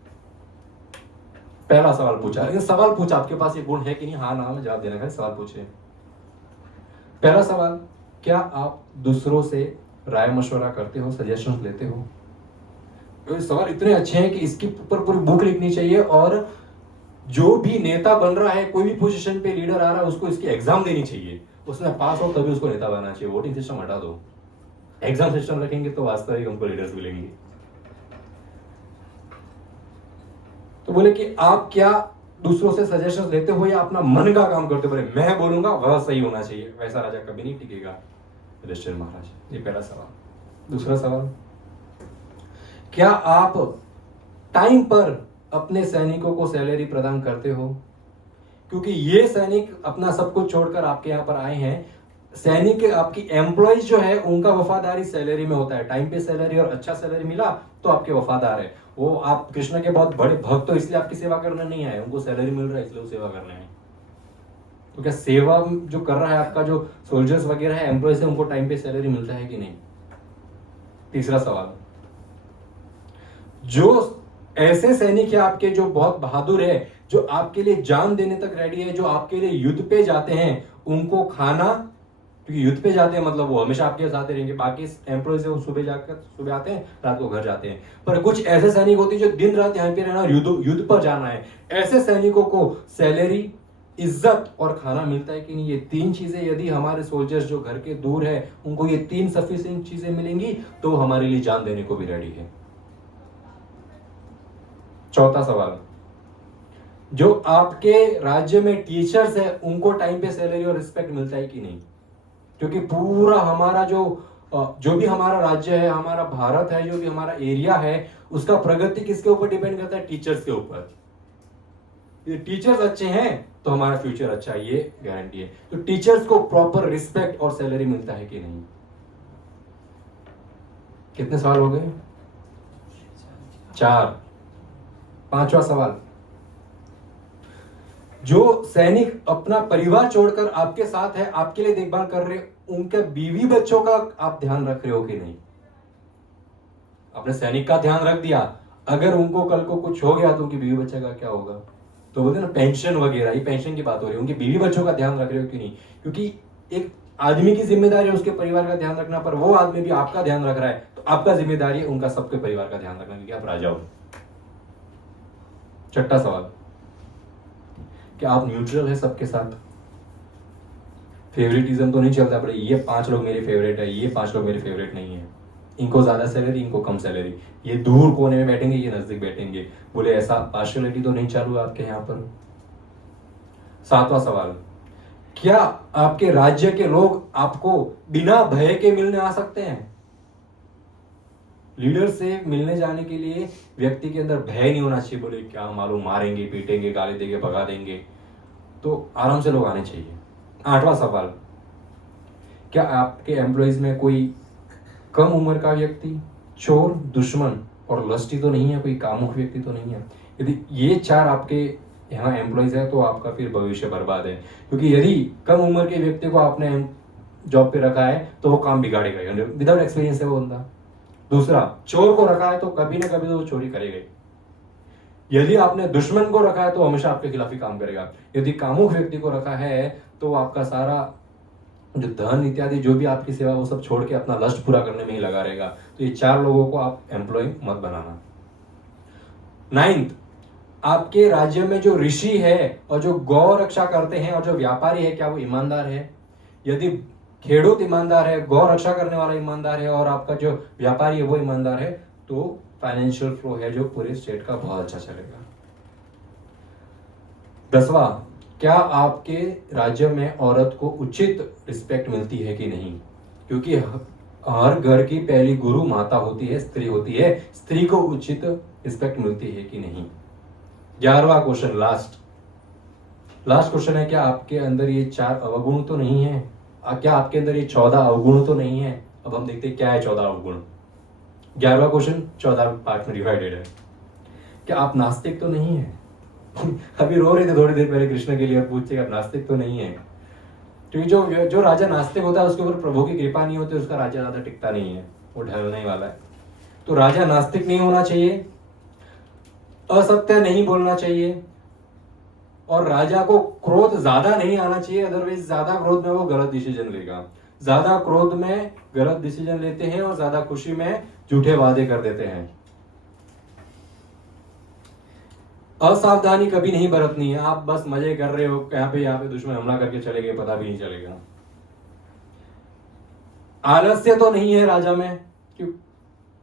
पहला सवाल पूछा, सवाल पूछा आपके पास ये गुण है कि नहीं, हाँ ना में जवाब देना है, सवाल पूछे। पहला सवाल, क्या आप दूसरों से राय मशवरा करते हो, सजेशन लेते हो? तो सवाल इतने अच्छे हैं कि इसके ऊपर पूरी बुक लिखनी चाहिए, और जो भी नेता बन रहा है, कोई भी पोजीशन पे लीडर आ रहा है, उसको इसकी एग्जाम देनी चाहिए, उसमें पास हो तभी उसको नेता बनना चाहिए। वोटिंग सिस्टम हटा दो, एग्जाम सिस्टम रखेंगे तो वास्तविक हमको लीडर्स मिलेंगे। तो बोले कि आप क्या दूसरों से सजेशन लेते हो या अपना मन का काम करते हो? बोले मैं बोलूंगा वह सही होना चाहिए, वैसा राजा कभी नहीं टिकेगा। युधिष्ठिर महाराज, ये पहला सवाल। दूसरा सवाल, क्या आप टाइम पर अपने सैनिकों को सैलरी प्रदान करते हो? क्योंकि ये सैनिक अपना सब कुछ छोड़कर आपके यहाँ पर आए हैं। सैनिक आपकी एम्प्लॉइज जो है उनका वफादारी सैलरी में होता है। टाइम पे सैलरी और अच्छा सैलरी मिला तो आपके वफादार है। वो आप कृष्ण के बहुत बड़े भक्त तो इसलिए आपकी सेवा करने नहीं आए, उनको सैलरी मिल रहा है इसलिए वो सेवा करने आए। तो क्या सेवा जो कर रहा है आपका जो सोल्जर्स वगैरह है, एम्प्लॉयज है, उनको टाइम पे सैलरी मिलता है कि नहीं? तीसरा सवाल, जो ऐसे सैनिक है आपके जो बहुत बहादुर है, जो आपके लिए जान देने तक रेडी है, जो आपके लिए युद्ध पे जाते हैं, उनको खाना, क्योंकि युद्ध पे जाते हैं मतलब वो हमेशा आपके साथ रहेंगे। बाकी एम्प्लॉयज है वो सुबह आते हैं, रात को घर जाते हैं। पर कुछ ऐसे सैनिक होते हैं जो दिन रात यहाँ पे रहना और युद्ध पर जाना है। ऐसे सैनिकों को सैलरी, इज्जत और खाना मिलता है कि नहीं? ये तीन चीजें यदि हमारे सोल्जर्स जो घर के दूर है उनको ये तीन सफिशिएंट चीजें मिलेंगी तो वो हमारे लिए जान देने को भी रेडी है। चौथा सवाल, जो आपके राज्य में टीचर्स है उनको टाइम पे सैलरी और रिस्पेक्ट मिलता है कि नहीं? क्योंकि पूरा हमारा जो भी हमारा राज्य है, हमारा भारत है, जो भी हमारा एरिया है, उसका प्रगति किसके ऊपर डिपेंड करता है? टीचर्स के ऊपर। ये टीचर्स अच्छे हैं तो हमारा फ्यूचर अच्छा है, ये गारंटी है। तो टीचर्स को प्रॉपर रिस्पेक्ट और सैलरी मिलता है कि नहीं? कितने सवाल हो गए? 4। पांचवा सवाल, जो सैनिक अपना परिवार छोड़कर आपके साथ है, आपके लिए देखभाल कर रहे, उनके बीवी बच्चों का आप ध्यान रख रहे हो कि नहीं? आपने सैनिक का ध्यान रख दिया, अगर उनको कल को कुछ हो गया तो उनकी बीवी बच्चे का क्या होगा? तो बोलते ना पेंशन वगैरह, ये पेंशन की बात हो रही है, उनकी बीवी बच्चों का ध्यान रख रहे हो कि नहीं? क्योंकि एक आदमी की जिम्मेदारी है उसके परिवार का ध्यान रखना, पर वो आदमी भी आपका ध्यान रख रहा है तो आपका जिम्मेदारी है उनका सबके परिवार का ध्यान रखना, क्योंकि आप राजा हो। छठा सवाल, क्या आप न्यूट्रल है सबके साथ? फेवरेटिज्म तो नहीं चलता, बड़े ये 5 लोग मेरे फेवरेट है, ये 5 लोग मेरे फेवरेट नहीं है, इनको ज्यादा सैलरी, इनको कम सैलरी, ये दूर कोने में बैठेंगे, ये नजदीक बैठेंगे, बोले ऐसा पार्शियलिटी तो नहीं चालू आपके यहाँ पर? 7वां सवाल, क्या आपके राज्य के लोग आपको बिना भय के मिलने आ सकते हैं? लीडर से मिलने जाने के लिए व्यक्ति के अंदर भय नहीं होना चाहिए, बोले क्या मालूम मारेंगे, पीटेंगे, गाली देंगे, भगा देंगे, तो आराम से लोग आने चाहिए। 8वां सवाल, क्या आपके एम्प्लॉइज में कोई कम उम्र का व्यक्ति, चोर, दुश्मन और लस्टी तो नहीं है, कोई कामुक व्यक्ति तो नहीं है? यदि ये 4 आपके यहाँ एम्प्लॉइज है तो आपका फिर भविष्य बर्बाद है, क्योंकि यदि कम उम्र के व्यक्ति को आपने जॉब पे रखा है तो वो काम बिगाड़ेगा, विदाउट एक्सपीरियंस है वो बंदा। दूसरा, चोर को रखा है तो कभी ना कभी तो वो चोरी करेगा। यदि आपने दुश्मन को रखा है तो हमेशा आपके खिलाफ ही काम करेगा। यदि कामुक व्यक्ति को रखा है तो आपका सारा जो धन इत्यादि जो भी आपकी सेवा वो सब छोड़ के अपना लस्ट पूरा करने में ही लगा रहेगा। तो ये 4 लोगों को आप एम्प्लॉय मत बनाना। 9th, आपके राज्य में जो ऋषि है और जो गौ रक्षा करते हैं और जो व्यापारी है, क्या वो ईमानदार है? यदि खेडूत ईमानदार है, गौ रक्षा करने वाला ईमानदार है और आपका जो व्यापारी है वो ईमानदार है, तो फाइनेंशियल फ्लो है जो पूरे स्टेट का बहुत अच्छा चलेगा। 10वां, क्या आपके राज्य में औरत को उचित रिस्पेक्ट मिलती है कि नहीं? क्योंकि हर घर की पहली गुरु माता होती है, स्त्री होती है, स्त्री को उचित रिस्पेक्ट मिलती है कि नहीं? 11वां क्वेश्चन, लास्ट क्वेश्चन है, क्या आपके अंदर ये 4 अवगुण तो नहीं है? क्या आपके अंदर ये 14 अवगुण तो नहीं है? अब हम देखते हैं क्या है 14 अवगुण। 11वां क्वेश्चन 14 पार्ट में डिवाइडेड है। क्या आप नास्तिक तो नहीं है? अभी रो रहे थे थोड़ी देर पहले कृष्ण के लिए और पूछते आप नास्तिक तो नहीं है? क्योंकि जो राजा नास्तिक होता है उसके ऊपर प्रभु की कृपा नहीं होती, उसका राज्य ज्यादा टिकता नहीं है, वो ढलने वाला है। तो राजा नास्तिक नहीं होना चाहिए, असत्य नहीं बोलना चाहिए, और राजा को क्रोध ज्यादा नहीं आना चाहिए, अदरवाइज ज्यादा क्रोध में वो गलत डिसीजन लेगा। ज्यादा क्रोध में गलत डिसीजन लेते हैं और ज्यादा खुशी में झूठे वादे कर देते हैं। असावधानी कभी नहीं बरतनी है, आप बस मजे कर रहे हो, यहाँ पे दुश्मन हमला करके चले गए, पता भी नहीं चलेगा। आलस्य तो नहीं है राजा में, क्यों?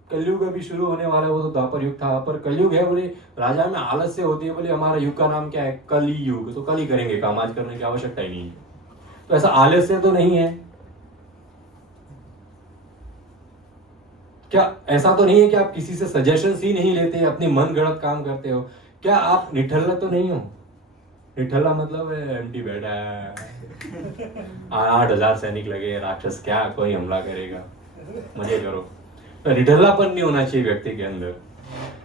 कलयुग अभी शुरू होने वाला है, वो तो द्वापर युग था, पर कलयुग है, बोले राजा में आलस्य होती है, बोले हमारा युग का नाम क्या है? कली युग, तो कल ही करेंगे काम, आज करने की आवश्यकता ही नहीं है। तो ऐसा आलस्य तो नहीं है। क्या ऐसा तो नहीं है कि आप किसी से सजेशंस ही नहीं लेते, अपनी मन गढ़ंत काम करते हो? क्या आप निठल्ला तो नहीं हो? निठल्ला मतलब एम्प्टी बैठा है, 8,000 सैनिक लगे, राक्षस क्या कोई हमला करेगा, मजे करो। तो निठल्लापन नहीं होना चाहिए व्यक्ति के अंदर।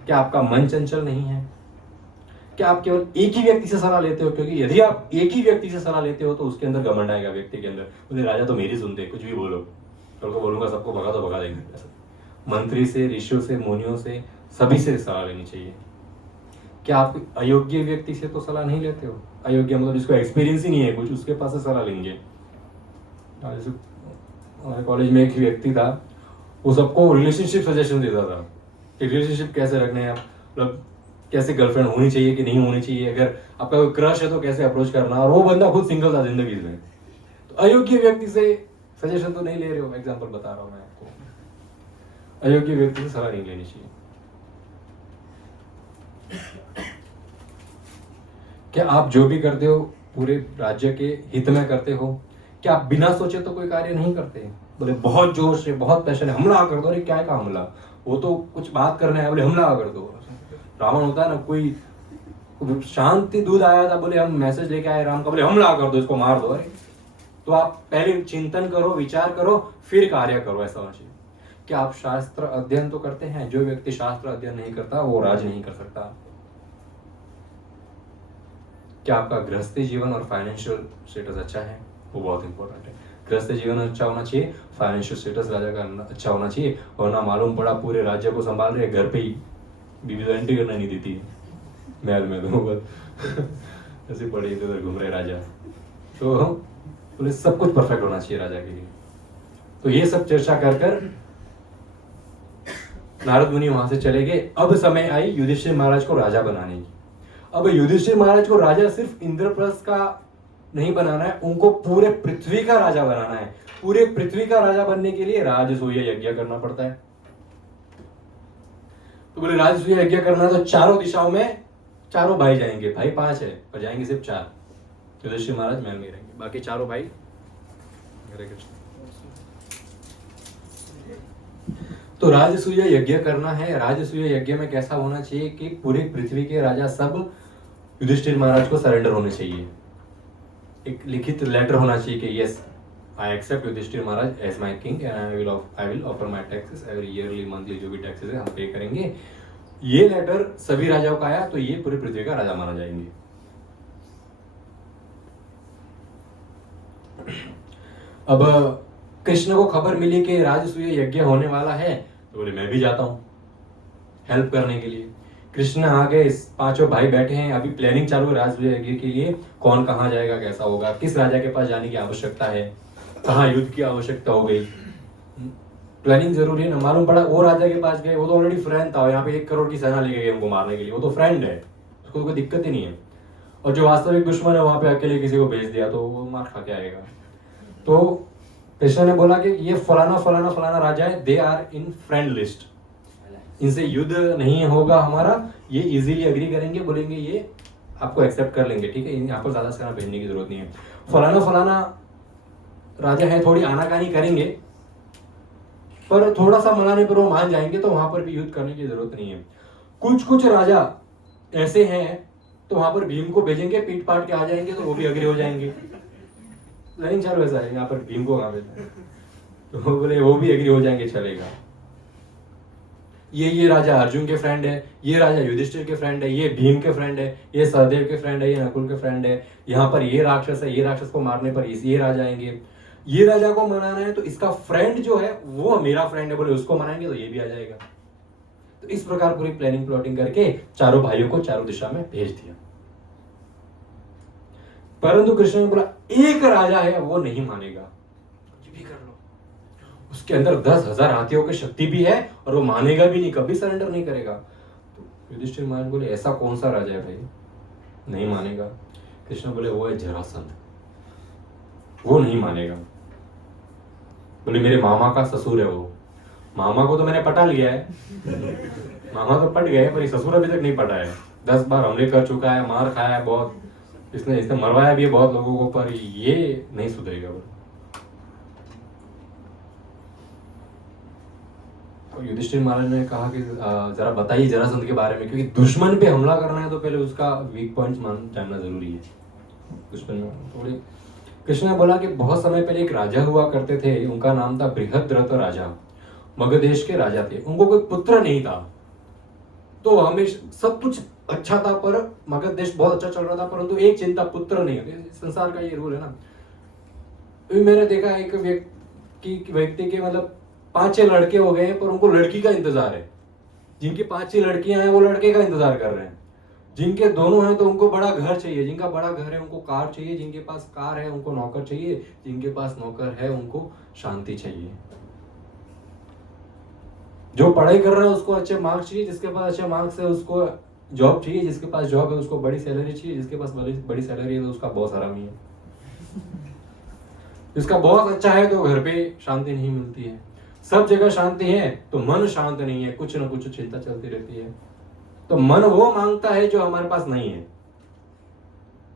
क्या आपका मन चंचल नहीं है? क्या आप केवल एक ही व्यक्ति से सलाह लेते हो? क्योंकि यदि आप एक ही व्यक्ति से सलाह लेते हो तो उसके अंदर घमंड आएगा व्यक्ति के अंदर, बोले राजा तो मेरी सुनते, कुछ भी बोलो, कल को बोलूंगा सबको भगा तो भगा देंगे। ऐसा मंत्री से, ऋषियों से, मुनियों से, सभी से सलाह लेनी चाहिए। क्या आप अयोग्य व्यक्ति से तो सलाह नहीं लेते हो? अयोग्य मतलब जिसको एक्सपीरियंस ही नहीं है कुछ, उसके पास से सलाह लेंगे। जैसे हमारे कॉलेज में एक व्यक्ति था, वो सबको रिलेशनशिप सजेशन देता था कि रिलेशनशिप कैसे रखने हैं, मतलब कैसे गर्लफ्रेंड होनी चाहिए कि नहीं होनी चाहिए, अगर आपका कोई क्रश है तो कैसे अप्रोच करना, और वो बंदा खुद सिंगल था जिंदगी में। तो अयोग्य व्यक्ति से सजेशन तो नहीं ले रहे हो, एग्जांपल बता रहा हूं मैं आपको। अयोग्य व्यक्ति से सलाह नहीं लेनी चाहिए। क्या आप जो भी करते हो पूरे राज्य के हित में करते हो? क्या आप बिना सोचे तो कोई कार्य नहीं करते? बोले बहुत जोश है, बहुत पैशन है, हमला कर दो। अरे क्या का हमला, वो तो कुछ बात करना है, बोले हमला कर दो। रावण होता है ना, कोई शांति दूध आया था, बोले हम मैसेज लेके आए राम का, बोले हमला कर दो, इसको मार दो। अरे तो आप पहले चिंतन करो, विचार करो, फिर कार्य करो, ऐसा होना चाहिए। क्या आप शास्त्र अध्ययन तो करते हैं? जो व्यक्ति शास्त्र अध्ययन नहीं करता वो राज नहीं कर सकता। क्या आपका गृहस्थी जीवन और फाइनेंशियल स्टेटस अच्छा है? वो बहुत इंपॉर्टेंट है। गृहस्थी जीवन अच्छा होना चाहिए, फाइनेंशियल स्टेटस राजा का अच्छा होना चाहिए, वरना मालूम पड़ा पूरे राज्य को संभाल रहे, घर पे ही बीबी तो एंट्री करना नहीं देती महल में, तो बस ऐसे पड़े इधर घूम रहे राजा। तो बोले सब कुछ परफेक्ट होना चाहिए राजा के लिए। तो ये सब चर्चा कर कर नारद मुनि वहां से चले गए। अब समय आई युधिष्ठिर महाराज को राजा बनाने की। अब युधिष्ठिर महाराज को राजा सिर्फ इंद्रप्रस्थ का नहीं बनाना है, उनको पूरे पृथ्वी का राजा बनाना है। पूरे पृथ्वी का राजा बनने के लिए राजसूय यज्ञ करना पड़ता है। तो बोले राजसूय यज्ञ करना तो चारों दिशाओं में चारों भाई जाएंगे, भाई 5 है और जाएंगे सिर्फ 4। युधिष्ठिर महाराज महल में रहेंगे, बाकी चारों भाई हरे कृष्ण। तो राजसूय यज्ञ करना है। राजसूय यज्ञ में कैसा होना चाहिए कि पूरी पृथ्वी के राजा सब युधिष्ठिर महाराज को सरेंडर होने चाहिए। एक लिखित लेटर होना चाहिए कि yes I accept Yudhishthir Maharaj as my king and I will offer my taxes every yearly monthly, जो भी टैक्सेस है हम पे करेंगे। ये लेटर सभी राजाओं का आया तो ये पूरी पृथ्वी का राजा माना जाएंगे। अब कृष्ण को खबर मिली कि राजसूय यज्ञ होने वाला है, तो बोले मैं भी जाता हूं हेल्प करने के लिए। कृष्ण आ गए, 5 भाई बैठे हैं, अभी प्लानिंग चालू है राजसूय यज्ञ के लिए, कौन कहाँ जाएगा, कैसा होगा, किस राजा के पास जाने की आवश्यकता है, कहाँ युद्ध की आवश्यकता हो गई। प्लानिंग जरूरी है ना। मालूम पड़ा वो राजा के पास गए, वो तो ऑलरेडी फ्रेंड था, यहाँ पे 1 करोड़ की सेना लेके गए उनको मारने के लिए, वो तो फ्रेंड है, उसको कोई दिक्कत ही नहीं है। और जो वास्तविक दुश्मन है वहां पे अकेले किसी को भेज दिया तो वो मार खा के आएगा। तो कृष्ण ने बोला कि ये फलाना फलाना फलाना राजा है, they are in friend list, इनसे युद्ध नहीं होगा हमारा, ये इजीली एग्री करेंगे, बोलेंगे ये आपको एक्सेप्ट कर लेंगे, ठीक है, यहाँ पर ज्यादा सेना भेजने की जरूरत नहीं है। फलाना फलाना राजा है, थोड़ी आनाकानी करेंगे पर थोड़ा सा मनाने पर वो मान जाएंगे, तो वहां पर भी युद्ध करने की जरूरत नहीं है। कुछ कुछ राजा ऐसे हैं तो वहां पर भीम को भेजेंगे, पीट पाट के आ जाएंगे तो वो भी अग्री हो जाएंगे। प्लानिंग चालू ऐसा है, यहाँ पर भीम को कहाँ भेजना है, तो बोले वो भी एग्री हो जाएंगे, चलेगा। ये राजा अर्जुन के फ्रेंड है, ये राजा युधिष्ठिर के फ्रेंड है, ये भीम के फ्रेंड है, ये सहदेव के फ्रेंड है, ये नकुल के फ्रेंड है, यहाँ पर ये राक्षस है, ये राक्षस को मारने पर ये राजा आएंगे, ये राजा को मनाना है तो इसका फ्रेंड जो है वो मेरा फ्रेंड है, बोले उसको मनाएंगे तो ये भी आ जाएगा। तो इस प्रकार पूरी प्लानिंग प्लॉटिंग करके चारों भाइयों को चारों दिशा में भेज दिया। परंतु कृष्ण ने बोला एक राजा है वो नहीं मानेगा, कुछ भी कर लो, उसके अंदर 10,000 हाथियों की शक्ति भी है और वो मानेगा भी नहीं, कभी सरेंडर नहीं करेगा। तो युधिष्ठिर महाराज बोले ऐसा कौन सा राजा है भाई नहीं मानेगा? कृष्ण बोले वो है जरासंध, वो नहीं मानेगा। बोले मेरे मामा का ससुर है वो, मामा को तो मैंने पटा लिया है, मामा तो पट गए पर ससुर अभी तक नहीं पटा है, 10 बार हमले कर चुका है, मार खाया है बहुत, इसने मरवाया भी है बहुत लोगों को, पर ये नहीं सुधरेगा। तो युधिष्ठिर महाराज ने कहा कि जरा बताइए जरासंध के बारे में, क्योंकि दुश्मन पे हमला करना है तो पहले उसका वीक पॉइंट्स जानना जरूरी है। दुष्टन में तो बोले, कृष्ण ने बोला कि बहुत समय पहले एक राजा हुआ करते थे, उनका नाम था बृहद्रथ राजा, मगध देश के राजा थे। उनको कोई पुत्र नहीं था, तो हमेशा सब कुछ अच्छा था, पर मगध देश बहुत अच्छा चल रहा था, परंतु एक चिंता, पुत्र नहीं है। संसार का ये रूल है ना। अभी मैंने देखा एक व्यक्ति के मतलब 5-6 लड़के हो गए, पर उनको लड़की का इंतजार है। जिनकी 5-6 लड़कियां हैं वो लड़के का इंतजार कर रहे हैं। जिनके दोनों हैं तो उनको बड़ा घर चाहिए, जिनका बड़ा घर है उनको कार चाहिए, जिनके पास कार है उनको नौकर चाहिए, जिनके पास नौकर है उनको शांति चाहिए। जो पढ़ाई कर रहा है उसको अच्छे मार्क्स चाहिए, जिसके पास अच्छे मार्क्स है उसको जॉब चाहिए, जिसके पास जॉब है उसको बड़ी सैलरी चाहिए, जिसके पास बड़ी सैलरी है तो उसका बॉस हरामी है। जिसका बॉस अच्छा है तो घर पे शांति नहीं मिलती है। सब जगह शांति है तो मन शांत नहीं है, कुछ ना कुछ चिंता चलती रहती है। तो मन वो मांगता है जो हमारे पास नहीं है।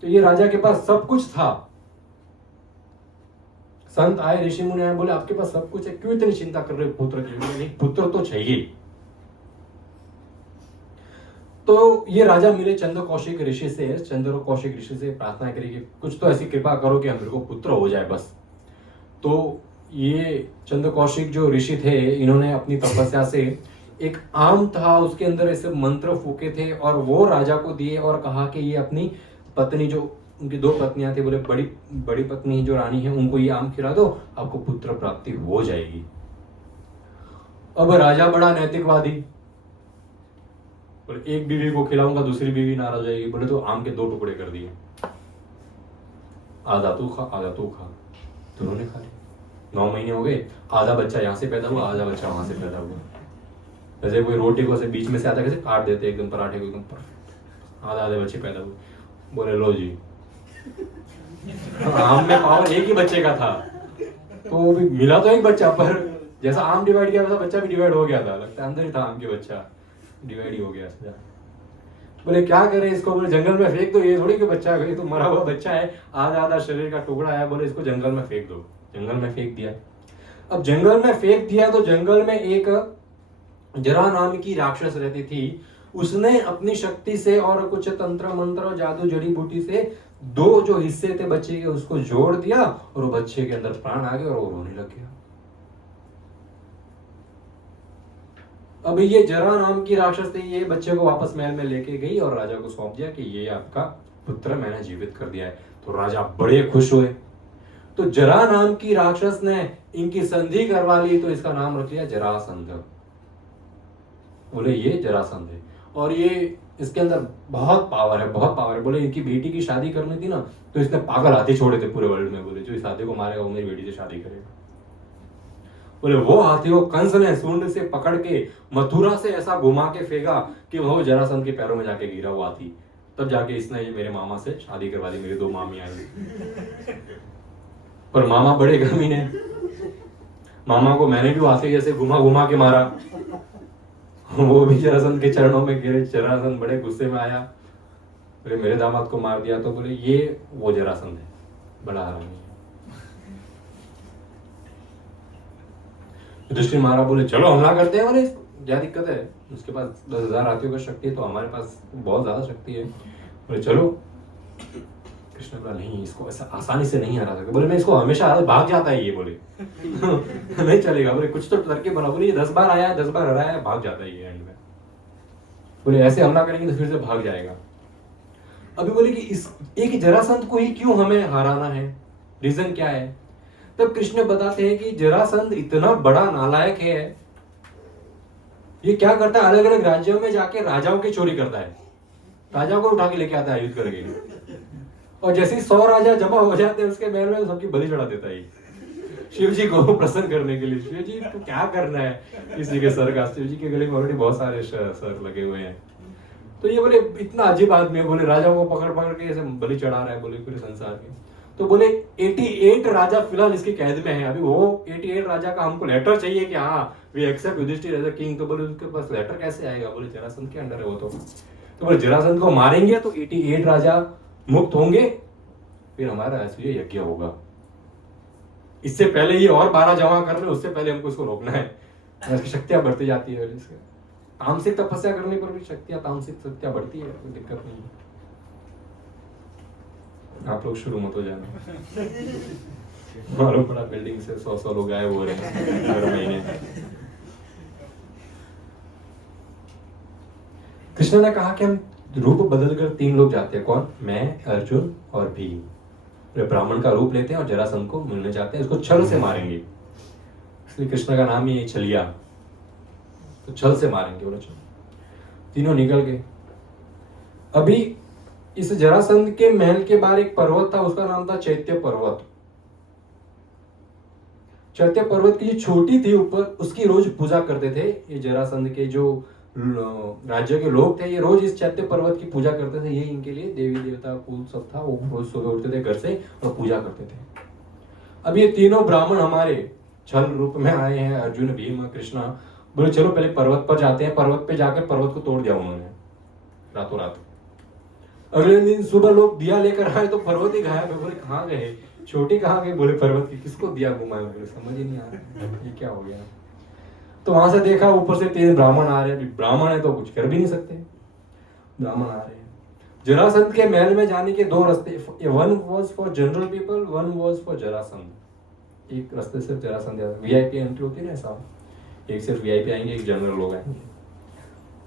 तो ये राजा के पास सब कुछ था। संत आए, ऋषि मुनि आए, बोले आपके पास सब कुछ है, क्यों इतनी चिंता कर रहे हो पुत्र की? नहीं, पुत्र तो चाहिए। तो ये राजा मिले चंद्र कौशिक ऋषि से। चंद्र कौशिक ऋषि से प्रार्थना करी कि कुछ तो ऐसी कृपा करो कि मेरे को पुत्र हो जाए बस। तो ये चंद्र कौशिक जो ऋषि थे, इन्होंने अपनी तपस्या से एक आम था, उसके अंदर ऐसे मंत्र फूके थे और वो राजा को दिए और कहा कि ये अपनी पत्नी, जो उनकी 2 पत्नियां थी, बोले बड़ी पत्नी जो रानी है उनको ये आम खिला दो, आपको पुत्र प्राप्ति हो जाएगी। अब राजा बड़ा नैतिकवादी, बोले एक बीवी को खिलाऊंगा दूसरी बीवी नाराज हो जाएगी। बोले तो आम के 2 टुकड़े कर दिए, आधा तू खा आधा तू खा। दोनों ने खा लिया। 9 महीने हो गए, आधा बच्चा यहाँ से पैदा हुआ, आधा बच्चा वहां से पैदा हुआ। जैसे कोई रोटी को ऐसे बीच में से आधा कैसे काट देते एकदम पराठे को, एकदम परफेक्ट, आधे बच्चे पैदा हुए। बोले लो जी, आम में पावर एक ही बच्चे का था, तो वो भी मिला तो एक बच्चा, पर जैसा आम डिवाइड किया वैसा बच्चा भी डिवाइड हो गया था। लगता है अंदर ही था आम के बच्चा, डिवाइड ही हो गया। बोले क्या करें इसको? बोले जंगल में फेंक दो, ये थोड़ी कि बच्चा है, तो मरा हुआ बच्चा है, आधा आधा शरीर का टुकड़ा है। बोले इसको जंगल में फेंक दो। जंगल में फेंक दिया। अब जंगल में फेंक दिया तो जंगल में एक जरा नाम की राक्षस रहती थी। उसने अपनी शक्ति से और कुछ तंत्र मंत्र और जादू जड़ी बूटी से 2 जो हिस्से थे बच्चे के उसको जोड़ दिया और वो बच्चे के अंदर प्राण आ गए और वो रोने लग गया। अब ये जरा नाम की राक्षस थी, ये बच्चे को वापस महल में लेके गई और राजा को सौंप दिया कि ये आपका पुत्र मैंने जीवित कर दिया है। तो राजा बड़े खुश हुए। तो जरा नाम की राक्षस ने इनकी संधि करवा ली, तो इसका नाम रख लिया जरासंध। बोले ये जरासंध है और ये इसके अंदर बहुत पावर है, बहुत पावर है। बोले इनकी बेटी की शादी करनी थी ना, तो इसने पागल हाथी छोड़े थे पूरे वर्ल्ड में। बोले जो इस हाथी को मारेगा वो मेरी बेटी से शादी करेगा। बोले वो हाथी को कंस ने सूंड से पकड़ के मथुरा से ऐसा घुमा के फेंका कि वो जरासंध के पैरों में जाके गिरा वो हाथी। तब जाके इसने ये मेरे मामा से शादी करवा दी, मेरी 2 मामी आई। पर मामा बड़े कमीने, मामा को मैंने भी हाथी जैसे घुमा घुमा के मारा, वो भी जरासंध के चरणों में गिरे। जरासंध बड़े गुस्से में आया, बोले मेरे दामाद को मार दिया। तो बोले ये वो जरासंध है, बड़ा हरामी है। युधिष्ठिर महाराज बोले चलो हमला करते हैं। बोले क्या दिक्कत है, उसके पास 10,000 हाथियों का शक्ति है, तो हमारे पास बहुत ज्यादा शक्ति है। बोले चलो। कृष्ण बोला नहीं, इसको ऐसा आसानी से नहीं हरा सकते। बोले मैं इसको हमेशा भाग जाता है ये। बोले नहीं चलेगा। बोले कुछ तो तरकीब बना। बोले ये 10 बार आया, 10 बार हराया है, भाग जाता है ये एंड में। बोले ऐसे हमला करेंगे तो फिर से भाग जाएगा। अभी बोले कि इस एक जरासंध को ही क्यों हमें हराना है, रीजन क्या है? तब कृष्ण बताते हैं कि जरासंध इतना बड़ा नालायक है, ये क्या करता है, अलग अलग राज्यों में जाके राजाओं की चोरी करता है, राजाओं को उठा के लेके आता है युद्ध करके, और जैसे ही 100 राजा जमा हो जाते हैं उसके महल में, सबकी बलि चढ़ा देता है शिव जी को प्रसन्न करने के लिए। शिव जी तो क्या करना है किसी के सर का? शिव जी के गले में ऑलरेडी बहुत सारे सर लगे हुए हैं। तो ये बोले इतना अजीब आदमी है। बोले राजाओं को पकड़ पकड़ के ऐसे बलि चढ़ा रहा है, बोले पूरे संसार के। तो बोले 88 राजा फिलहाल इसकी कैद में है। अभी वो 88 राजा का हमको लेटर चाहिए कि हाँ we accept Yudhishthir as a king. तो बोले उसके पास लेटर कैसे आएगा? बोले जरासंध के अंडर है वो। तो बोले जरासंध को मारेंगे तो 88 राजा मुक्त होंगे, फिर हमारा ऐसे यज्ञ होगा। इससे पहले ये और 12 जमा कर रहे, उससे पहले हमको इसको रोकना है। इसकी शक्तियां बढ़ती जाती है। तामसिक तपस्या करने पर भी शक्तियां, तामसिक शक्तियां बढ़ती है, कोई दिक्कत नहीं है। आप लोग शुरू मत हो जाना। मालूम पड़ा बिल्डिंग से 100 लोग गायब हो रहे हैं हर महीने। कृष्ण ने कहा कि हम रूप बदलकर 3 लोग जाते हैं। कौन? मैं, अर्जुन और भीम। वे ब्राह्मण का रूप लेते हैं और जरासंध को मिलने जाते हैं, इसको छल से मारेंगे। इसलिए कृष्ण का नाम ही है छलिया, तो छल से मारेंगे। बोले चलो, तीनों निकल गए। अभी इस जरासंध के महल के बाहर एक पर्वत था, उसका नाम था चैत्य पर्वत। चैत्य पर्वत की जो छोटी थी ऊपर, उसकी रोज पूजा करते थे ये जरासंध के जो राज्य के लोग थे। ये रोज इस चैत्य पर्वत की पूजा करते थे। ये इनके लिए देवी देवता कुल सब था। वो रोज सुबह उठते थे घर से और पूजा करते थे। अब ये तीनों ब्राह्मण हमारे छल रूप में आए हैं, अर्जुन, भीम और कृष्णा। बोले चलो पहले पर्वत पर जाते हैं। पर्वत पे जाकर पर्वत को तोड़ दिया उन्होंने रातों रात। अगले दिन सुबह लोग दिया लेकर आए तो पर्वत ही गायब है। बोले कहाँ गए? छोटी कहाँ गई? बोले पर्वत की। किसको दिया घुमाए? बोले समझ ही नहीं आ रहा ये क्या हो गया। तो वहां से देखा, ऊपर से 3 ब्राह्मण आ रहे हैं। ब्राह्मण है तो कुछ कर भी नहीं सकते, ब्राह्मण आ रहे हैं। जरासंध के महल में जाने के 2 रास्ते, one was for general people, one was for Jarasandh. एक रास्ते सिर्फ जरासंध, वीआईपी एंट्री होती है ना साहब, एक सिर्फ वीआईपी आएंगे, एक जनरल लोग आएंगे।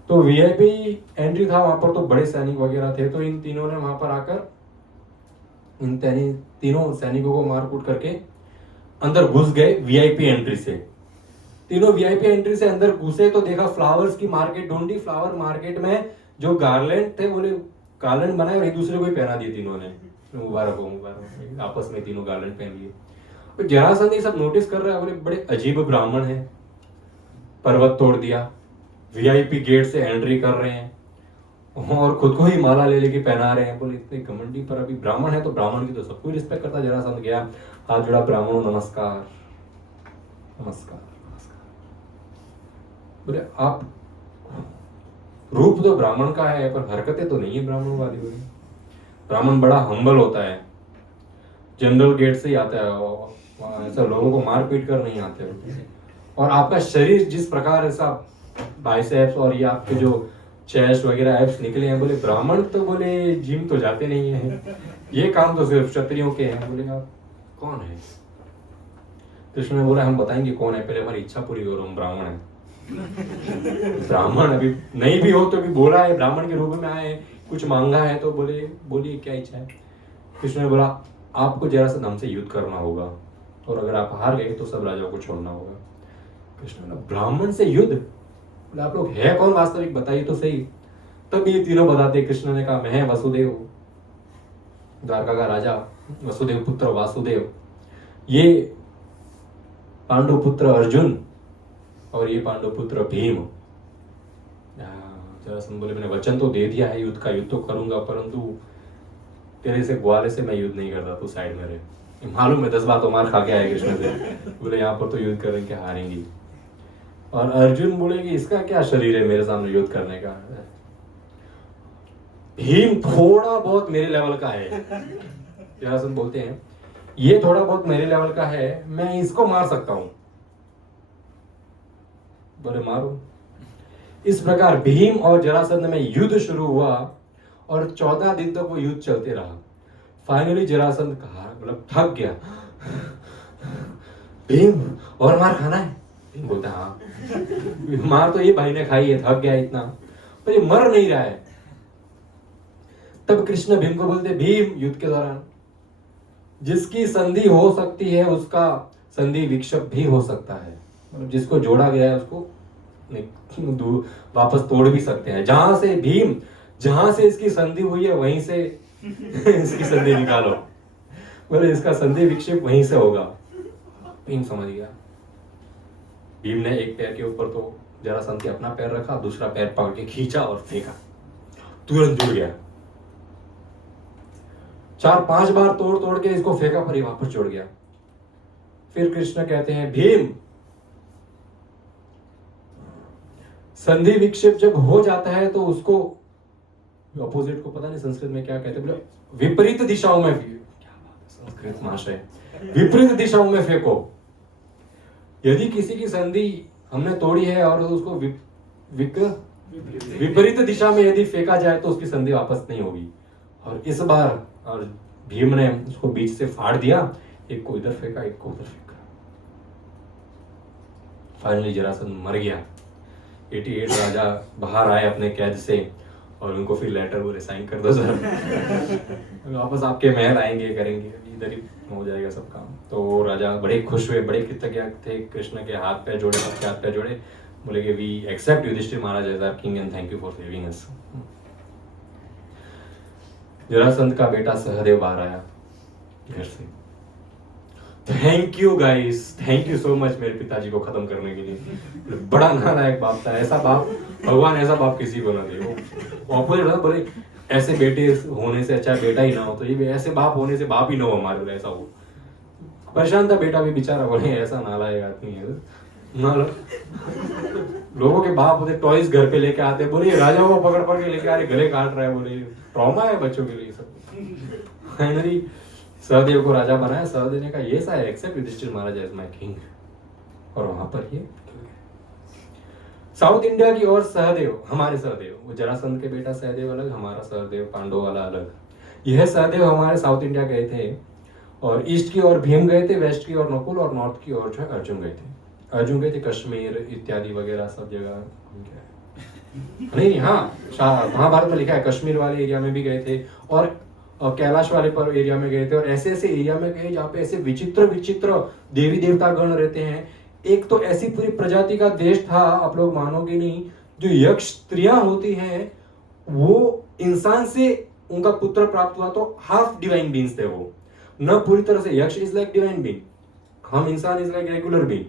तो वीआईपी एंट्री था, वहां पर तो बड़े सैनिक वगैरह थे। तो इन तीनों ने वहां पर आकर इन तीनों सैनिकों को मारकूट करके अंदर घुस गए वीआईपी एंट्री से। तीनों वीआईपी एंट्री से अंदर घुसे तो देखा फ्लावर्स की मार्केट ढूंढी। फ्लावर मार्केट में जो गार्लैंड थे, बोले गार्लैंड बनाए और एक दूसरे को ही पहना दिए तीनों ने। मुबारक हो, मुबारक हो। आपस में तीनों गार्लैंड पहन लिए। जरासंध ये सब नोटिस कर रहा है, बोले बड़े अजीब ब्राह्मण है। पर्वत तोड़ दिया, वीआईपी गेट से एंट्री कर रहे हैं और खुद को ही माला ले लेके पहना रहे हैं। बोले इतने घमंडी। पर अभी ब्राह्मण है तो ब्राह्मण की तो सब कोई रिस्पेक्ट करता। जरासंध गया, हाथ जोड़ा, ब्राह्मणों नमस्कार नमस्कार नमस्कार। बोले आप, रूप तो ब्राह्मण का है पर हरकतें तो नहीं है ब्राह्मण वाली। बोली ब्राह्मण बड़ा हम्बल होता है, जनरल गेट से ही आता है, ऐसा लोगों को मार पीट कर नहीं आते। और आपका शरीर जिस प्रकार ऐसा बाइसेप्स और ये आपके जो चेस्ट वगैरह एब्स निकले हैं, बोले ब्राह्मण तो बोले जिम तो जाते नहीं है, ये काम तो सिर्फ क्षत्रियों के हैं। बोले आप कौन है? कृष्ण ने बोला हम बताएंगे कौन है, पहले हमारी इच्छा पूरी करो, हम ब्राह्मण हैं। ब्राह्मण अभी नहीं भी हो तो भी बोला है, ब्राह्मण के रूप में आए, कुछ मांगा है तो बोले बोलिए क्या इच्छा है। कृष्ण ने बोला आपको जरासंध हमसे युद्ध करना होगा और अगर आप हार गए तो सब राजाओं को छोड़ना होगा। कृष्ण ने ब्राह्मण से युद्ध? बोले आप लोग है कौन वास्तविक, बताइए तो सही। तब ये तीनों बताते। कृष्ण ने कहा मैं वसुदेव, द्वारका का राजा वसुदेव पुत्र वासुदेव, ये पांडु पुत्र अर्जुन और ये पांडु पुत्र भीम। जरासंध बोले मैंने वचन तो दे दिया है युद्ध का, युद्ध तो करूंगा, परंतु तेरे से ग्वाले से मैं युद्ध नहीं करता, तू साइड में रहे। मालूम है 10 बार तो मार खा के आए कृष्ण से। बोले यहाँ पर तो युद्ध करेंगे, हारेंगे। और अर्जुन बोले कि इसका क्या शरीर है मेरे सामने युद्ध करने का। भीम थोड़ा बहुत मेरे लेवल का है। जरासंध बोलते हैं ये थोड़ा बहुत मेरे लेवल का है, मैं इसको मार सकता हूं। बोले मारो। इस प्रकार भीम और जरासंध में युद्ध शुरू हुआ और 14 दिन तक वो युद्ध चलते रहा। फाइनली जरासंध कहा, मतलब थक गया, भीम और मार खाना है? भीम बोलता हाँ। मार तो ये भाई ने खाई है, थक गया इतना, पर ये मर नहीं रहा है। तब कृष्ण भीम को बोलते भीम युद्ध के दौरान जिसकी संधि हो सकती है उसका संधि विक्षेप भी हो सकता है। मतलब जिसको जोड़ा गया है उसको वापस तोड़ भी सकते हैं। जहां से भीम, जहां से इसकी संधि हुई है वहीं से इसकी संधि निकालो। बोले इसका संधि विक्षेप वहीं से होगा। भीम समझ गया। भीम ने एक पैर के ऊपर तो जरासंध के अपना पैर रखा, दूसरा पैर पकड़ के खींचा और फेंका, तुरंत जुड़ गया। 4-5 बार तोड़ तोड़ के इसको फेंका, पर ये वापस जुड़ गया। फिर कृष्ण कहते हैं भीम, संधि विक्षेप जब हो जाता है तो उसको अपोजिट को पता नहीं संस्कृत में क्या कहते हैं, विपरीत दिशाओं में, संस्कृत महाशय, विपरीत दिशाओं में फेंको। यदि किसी की संधि हमने तोड़ी है और उसको विपरीत दिशा में यदि फेंका जाए तो उसकी संधि वापस नहीं होगी। और इस बार और भीम ने उसको बीच से फाड़ दिया, एक को इधर फेंका, एक को उधर फेंका। फाइनली जरासंध मर गया। 88 राजा बाहर आए अपने कैद से और उनको फिर लेटर बोले साइन कर दो सर, वापस आपके महल आएंगे, करेंगे, इधर ही हो जाएगा सब काम। तो वो राजा बड़े खुश हुए, बड़े कृतज्ञ थे, कृष्ण के हाथ पैर जोड़े, सबके हाथ पैर जोड़े, बोले कि we accept Yudhishthir Maharaj as our king and thank you for saving us. Jarasandh का बेटा सहदेव बाहर आया घर से। Thank you guys, thank you so much मेरे पिताजी को खत्म करने के लिए। बड़ा नालायक बाप था, ऐसा बाप, भगवान ऐसा बाप किसी को ना दे। वो ऑपोजिट था, बोले ऐसे बेटे होने से अच्छा बेटा ही ना हो, तो ये ऐसे बाप होने से बाप ही ना हो हमारे लिए, ऐसा हो। परेशान था बेटा भी बेचारा, बोले ऐसा नालायक आदमी है ना। लोगों के बाप होते टॉयज घर पे लेके आते, बोले राजाओं को पकड़ पकड़ के लेके आ रहे, गले काट रहा है, बोले ट्रॉमा है बच्चों के लिए सब। फाइनली सहदेव को राजा बनाया। सहदेव ने कहा yes I accept Yudhishthir Maharaj as my king, और वहां पर ये साउथ इंडिया की ओर सहदेव, हमारे सहदेव, वो जरासंध के बेटा सहदेव अलग, हमारा सहदेव पांडव वाला अलग। यह सहदेव हमारे साउथ इंडिया गए थे, और ईस्ट की ओर भीम गए थे, वेस्ट की ओर नकुल, और नॉर्थ की ओर जो है अर्जुन गए थे। अर्जुन गए थे कश्मीर इत्यादि वगैरह सब जगह। नहीं, हाँ महाभारत में लिखा है कश्मीर वाले एरिया में भी गए थे, और कैलाश वाले पर एरिया में गए थे, और ऐसे ऐसे एरिया में गए जहाँ पे ऐसे विचित्र विचित्र देवी देवता गण रहते हैं। एक तो ऐसी पूरी प्रजाति का देश था, आप लोग मानोगे नहीं, जो यक्ष स्त्रियां होती हैं, वो इंसान से उनका पुत्र प्राप्त हुआ, तो हाफ डिवाइन बीइंग्स थे वो, न पूरी तरह से। यक्ष इज लाइक डिवाइन बीइंग, हम इंसान इज लाइक रेगुलर बीइंग,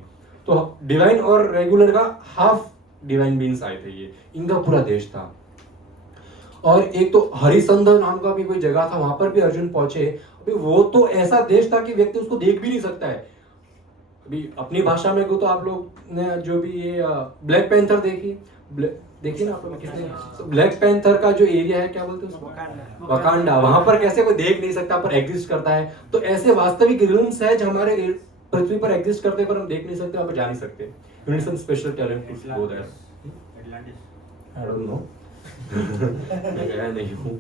तो डिवाइन और रेगुलर का हाफ डिवाइन बीइंग्स आए थे, ये इनका पूरा देश था। और एक तो हरिसंध नाम का भी कोई जगह था, वहां पर भी अर्जुन पहुंचे। अभी वो तो ऐसा देश था कि व्यक्ति उसको देख भी नहीं सकता है। अभी अपनी भाषा में को तो आप लोग ने जो भी ये ब्लैक पैंथर देखी ना आप लोग, किसने तो ब्लैक पैंथर का जो एरिया है क्या बोलते हैं उसको, वकांडा, वहां पर कैसे कोई देख नहीं सकता पर एग्जिस्ट करता है। तो ऐसे वास्तविक रिल्म्स है जो हमारे पृथ्वी पर एग्जिस्ट करते पर हम देख नहीं सकते, वहां पर जा नहीं सकते। You need some special talent to go there. I don't know, मैं गया नहीं हूँ।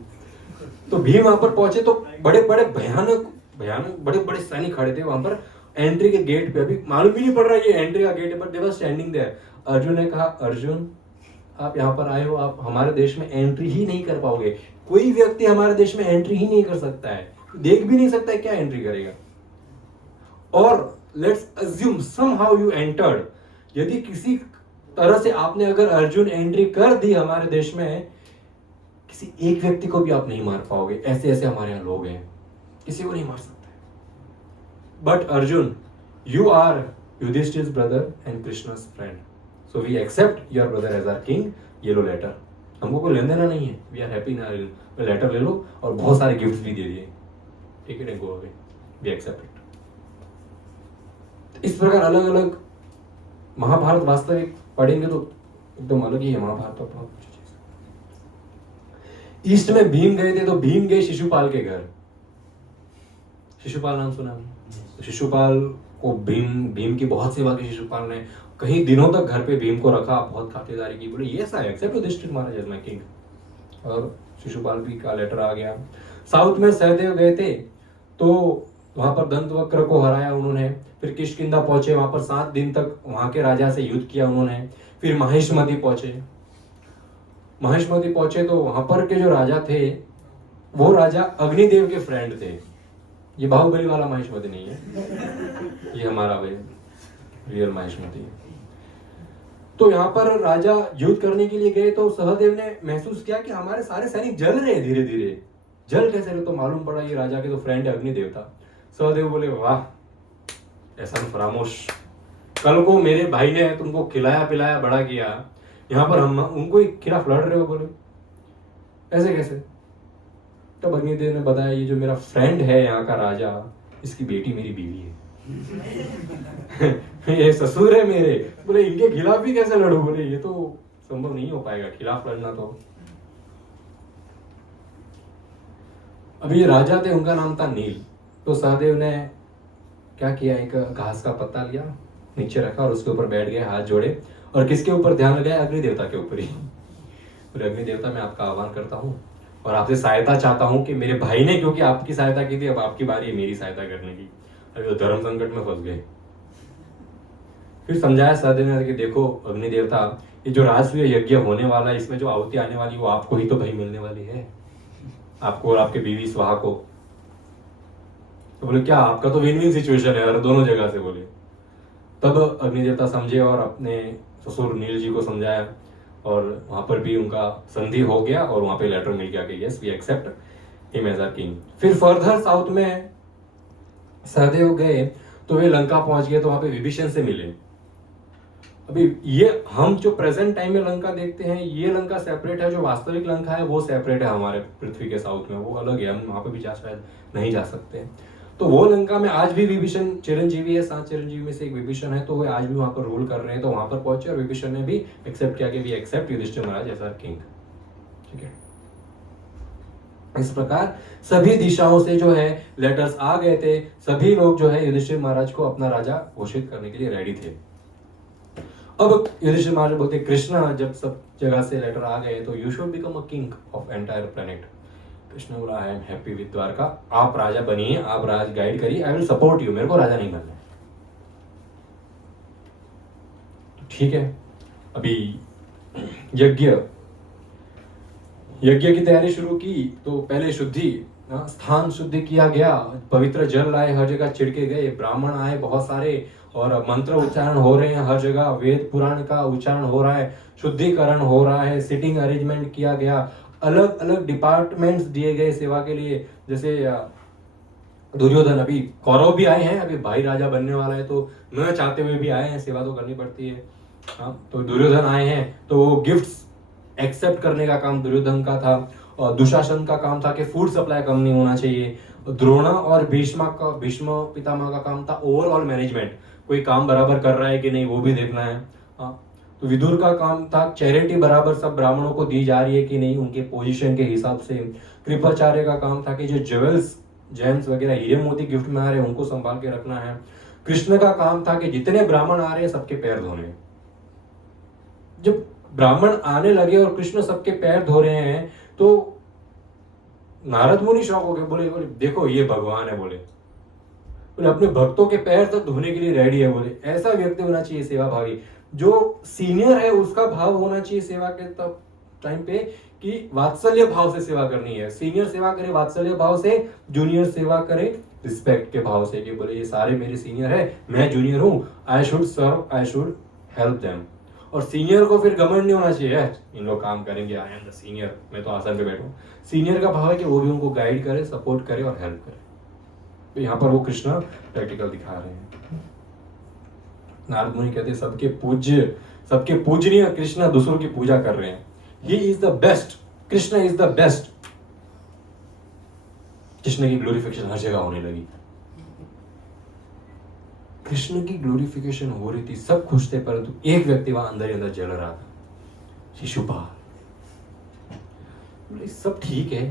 तो भीम वहां पर पहुंचे तो बड़े बड़े भयानक भयानक बड़े बड़े सैनिक खड़े थे वहां पर एंट्री के गेट पे। अभी मालूम भी नहीं पड़ रहा ये एंट्री का गेट है, पर दे वर स्टैंडिंग देयर। अर्जुन ने कहा अर्जुन आप यहाँ पर आए हो, आप हमारे देश में एंट्री ही नहीं कर पाओगे। कोई व्यक्ति हमारे देश में एंट्री ही नहीं कर सकता है, देख भी नहीं सकता है, क्या एंट्री करेगा। और let's assume somehow you entered, यदि किसी तरह से आपने अगर अर्जुन एंट्री कर दी हमारे देश में, किसी एक व्यक्ति को भी आप नहीं मार पाओगे। ऐसे ऐसे हमारे यहाँ लोग हैं, किसी को नहीं मार सकते। But Arjun, you are Yudhishthir's brother and Krishna's friend, so we accept your brother as our king. ये लो लेटर, हमको कोई लेन देना नहीं है, वी आर हैप्पी ना, लेटर ले लो, और बहुत सारे गिफ्ट भी दे दिए, ठीक है, go away, we accept it. इस प्रकार अलग अलग महाभारत वास्तविक पढ़ेंगे तो एकदम अलग ही है महाभारत। तो बहुत ईस्ट में भीम गए थे, तो भीम गए शिशुपाल के घर। शिशुपाल नाम सुना आपने? शिशुपाल को भीम की बहुत सेवा की शिशुपाल ने, कई दिनों तक घर पे भीम को रखा, बहुत खातिरदारी की, बोले yes I accept Yudhishthir Maharaj as my king, और शिशुपाल भी का लेटर आ गया। साउथ में सहदेव गए थे, तो वहां पर दंतवक्र को हराया उन्होंने। फिर किष्किंधा पहुंचे, वहां पर 7 दिन तक वहां के राजा से युद्ध किया उन्होंने। फिर महेशमती पहुंचे तो वहां पर के जो राजा थे, वो राजा अग्निदेव के फ्रेंड थे। ये बाहुबली वाला महेशमती नहीं है, ये हमारा रियल महेशमती है। तो यहाँ पर राजा युद्ध करने के लिए गए, तो सहदेव ने महसूस किया कि हमारे सारे सैनिक जल रहे हैं धीरे धीरे। जल कैसे रहे, तो मालूम पड़ा ये राजा के तो फ्रेंड है, अग्निदेव था। सहदेव बोले वाह ऐसा फरामोश, कल को मेरे भाई ने तुमको खिलाया पिलाया बड़ा किया, यहाँ पर हम उनको ही खिलाफ लड़ रहे हो, बोले ऐसे कैसे। तब अग्निदेव ने बताया ये जो मेरा फ्रेंड है यहाँ का राजा, इसकी बेटी मेरी बीवी है। ये ससुर है मेरे, बोले इनके खिलाफ भी कैसे लड़ू, बोले ये तो संभव नहीं हो पाएगा खिलाफ लड़ना। तो अभी ये राजा थे, उनका नाम था नील। तो सहदेव ने क्या किया, एक घास का पत्ता लिया, नीचे रखा और उसके ऊपर बैठ गए, हाथ जोड़े, और किसके ऊपर ध्यान लगाया, अग्नि देवता के ऊपर ही। बोले अग्नि देवता मैं आपका आह्वान करता हूँ, और आपसे सहायता चाहता हूँ कि मेरे भाई ने क्योंकि आपकी सहायता की थी, अब आपकी बारी है मेरी सहायता करने की। अभी तो धर्म संकट में फंस गए। फिर समझाया सहदेव ने कि देखो अग्नि देवता, ये जो राजसूय यज्ञ होने वाला है, इसमें जो आहुति आने वाली वो आपको ही तो भाई मिलने वाली है, आपको और आपके बीवी स्वाहा को। तो बोले क्या, आपका तो विन विन सिचुएशन है दोनों जगह से। बोले तब अग्नि देवता समझे और अपने ससुर नील जी को समझाया, और वहां पर भी उनका संधि हो गया और वहां पे लेटर मिल गया कि yes we accept him as a king. फिर फर्दर साउथ में सहदेव गए तो वे लंका पहुंच गए, तो वहां पे विभीषण से मिले। अभी ये हम जो प्रेजेंट टाइम में लंका देखते हैं, ये लंका सेपरेट है, जो वास्तविक लंका है वो सेपरेट है हमारे पृथ्वी के साउथ में, वो अलग है, हम वहां पे भी जा शायद नहीं जा सकते। तो वो लंका में आज भी विभीषण चिरंजीवी है, 7 चिरंजीवी में से एक विभीषण है, तो वे आज भी वहां पर रूल कर रहे हैं। तो वहां पर पहुंचे और विभीषण ने भी एक्सेप्ट किया कि we accept Yudhishthir Maharaj as our king. ठीक है, इस प्रकार सभी दिशाओं से जो है लेटर्स आ गए थे, सभी लोग जो है युधिष्ठिर महाराज को अपना राजा घोषित करने के लिए रेडी थे। अब युधिष्ठिर महाराज बोलते कृष्णा, जब सब जगह से लेटर आ गए तो you should become a king of entire planet. Krishna बोला I am happy with Dwarka, आप राजा बनिए, आप राज गाइड करिए, आई विल सपोर्ट यू, मेरे को राजा नहीं बनना। ठीक है, अभी यज्ञ की तैयारी शुरू की। तो पहले शुद्धि, स्थान शुद्धि किया गया, पवित्र जल लाए, हर जगह छिड़के गए, ब्राह्मण आए बहुत सारे, और मंत्र उच्चारण हो रहे हैं हर जगह, वेद पुराण का उच्चारण हो रहा है, शुद्धिकरण हो रहा है, सिटिंग अरेंजमेंट किया गया, अलग अलग डिपार्टमेंट्स दिए गए सेवा के लिए। जैसे दुर्योधन, अभी कौरव भी आए हैं, अभी भाई राजा बनने वाला है, तो न चाहते हुए भी आए हैं, सेवा तो करनी पड़ती है। हाँ, तो दुर्योधन आए हैं तो वो गिफ्ट्स एक्सेप्ट करने का काम दुर्योधन का था, और दुशासन का काम था कि फूड सप्लाई कम नहीं होना चाहिए। द्रोणा और भीष्म पितामह का काम था ओवरऑल मैनेजमेंट, कोई काम बराबर कर रहा है कि नहीं वो भी देखना है। हाँ, तो विदुर का काम था चैरिटी बराबर सब ब्राह्मणों को दी जा रही है कि नहीं, उनके पोजीशन के हिसाब से। कृपाचार्य का काम था कि जो ज्वेल्स जेम्स वगैरह हीरे मोती गिफ्ट में आ रहे हैं उनको संभाल के रखना है। कृष्ण का काम था कि जितने ब्राह्मण आ रहे हैं सबके पैर धोने। जब ब्राह्मण आने लगे और कृष्ण सबके पैर धो रहे हैं तो नारद मुनि शौक हो गए, बोले देखो ये भगवान है, बोले अपने भक्तों के पैर तक धोने के लिए रेडी है। बोले ऐसा व्यक्ति होना चाहिए सेवा भावी, जो सीनियर है उसका भाव होना चाहिए सेवा के तब टाइम पे कि वात्सल्य भाव से सेवा करनी है। सीनियर सेवा करे वात्सल्य भाव से, जूनियर सेवा करे रिस्पेक्ट के भाव से, कि बोले ये सारे मेरे सीनियर है, मैं जूनियर हूं, I should serve, I should help them. और सीनियर को फिर घमंड नहीं होना चाहिए, इन लोग काम करेंगे, आई एम द सीनियर, मैं तो आसन पे बैठूं। सीनियर का भाव है कि वो भी उनको गाइड करे, सपोर्ट करे और हेल्प करे। तो यहाँ पर वो कृष्ण प्रैक्टिकल दिखा रहे हैं। नारद मुनि कहते हैं सबके पूजनीय कृष्ण दूसरों की पूजा कर रहे हैं। He is the best, Krishna is the best. Krishna की ग्लोरिफिकेशन हर जगह होने लगी, कृष्ण की ग्लोरिफिकेशन हो रही थी, सब खुश थे, परंतु एक व्यक्ति वहां अंदर ही अंदर जल रहा था, शिशुपाल। सब ठीक है,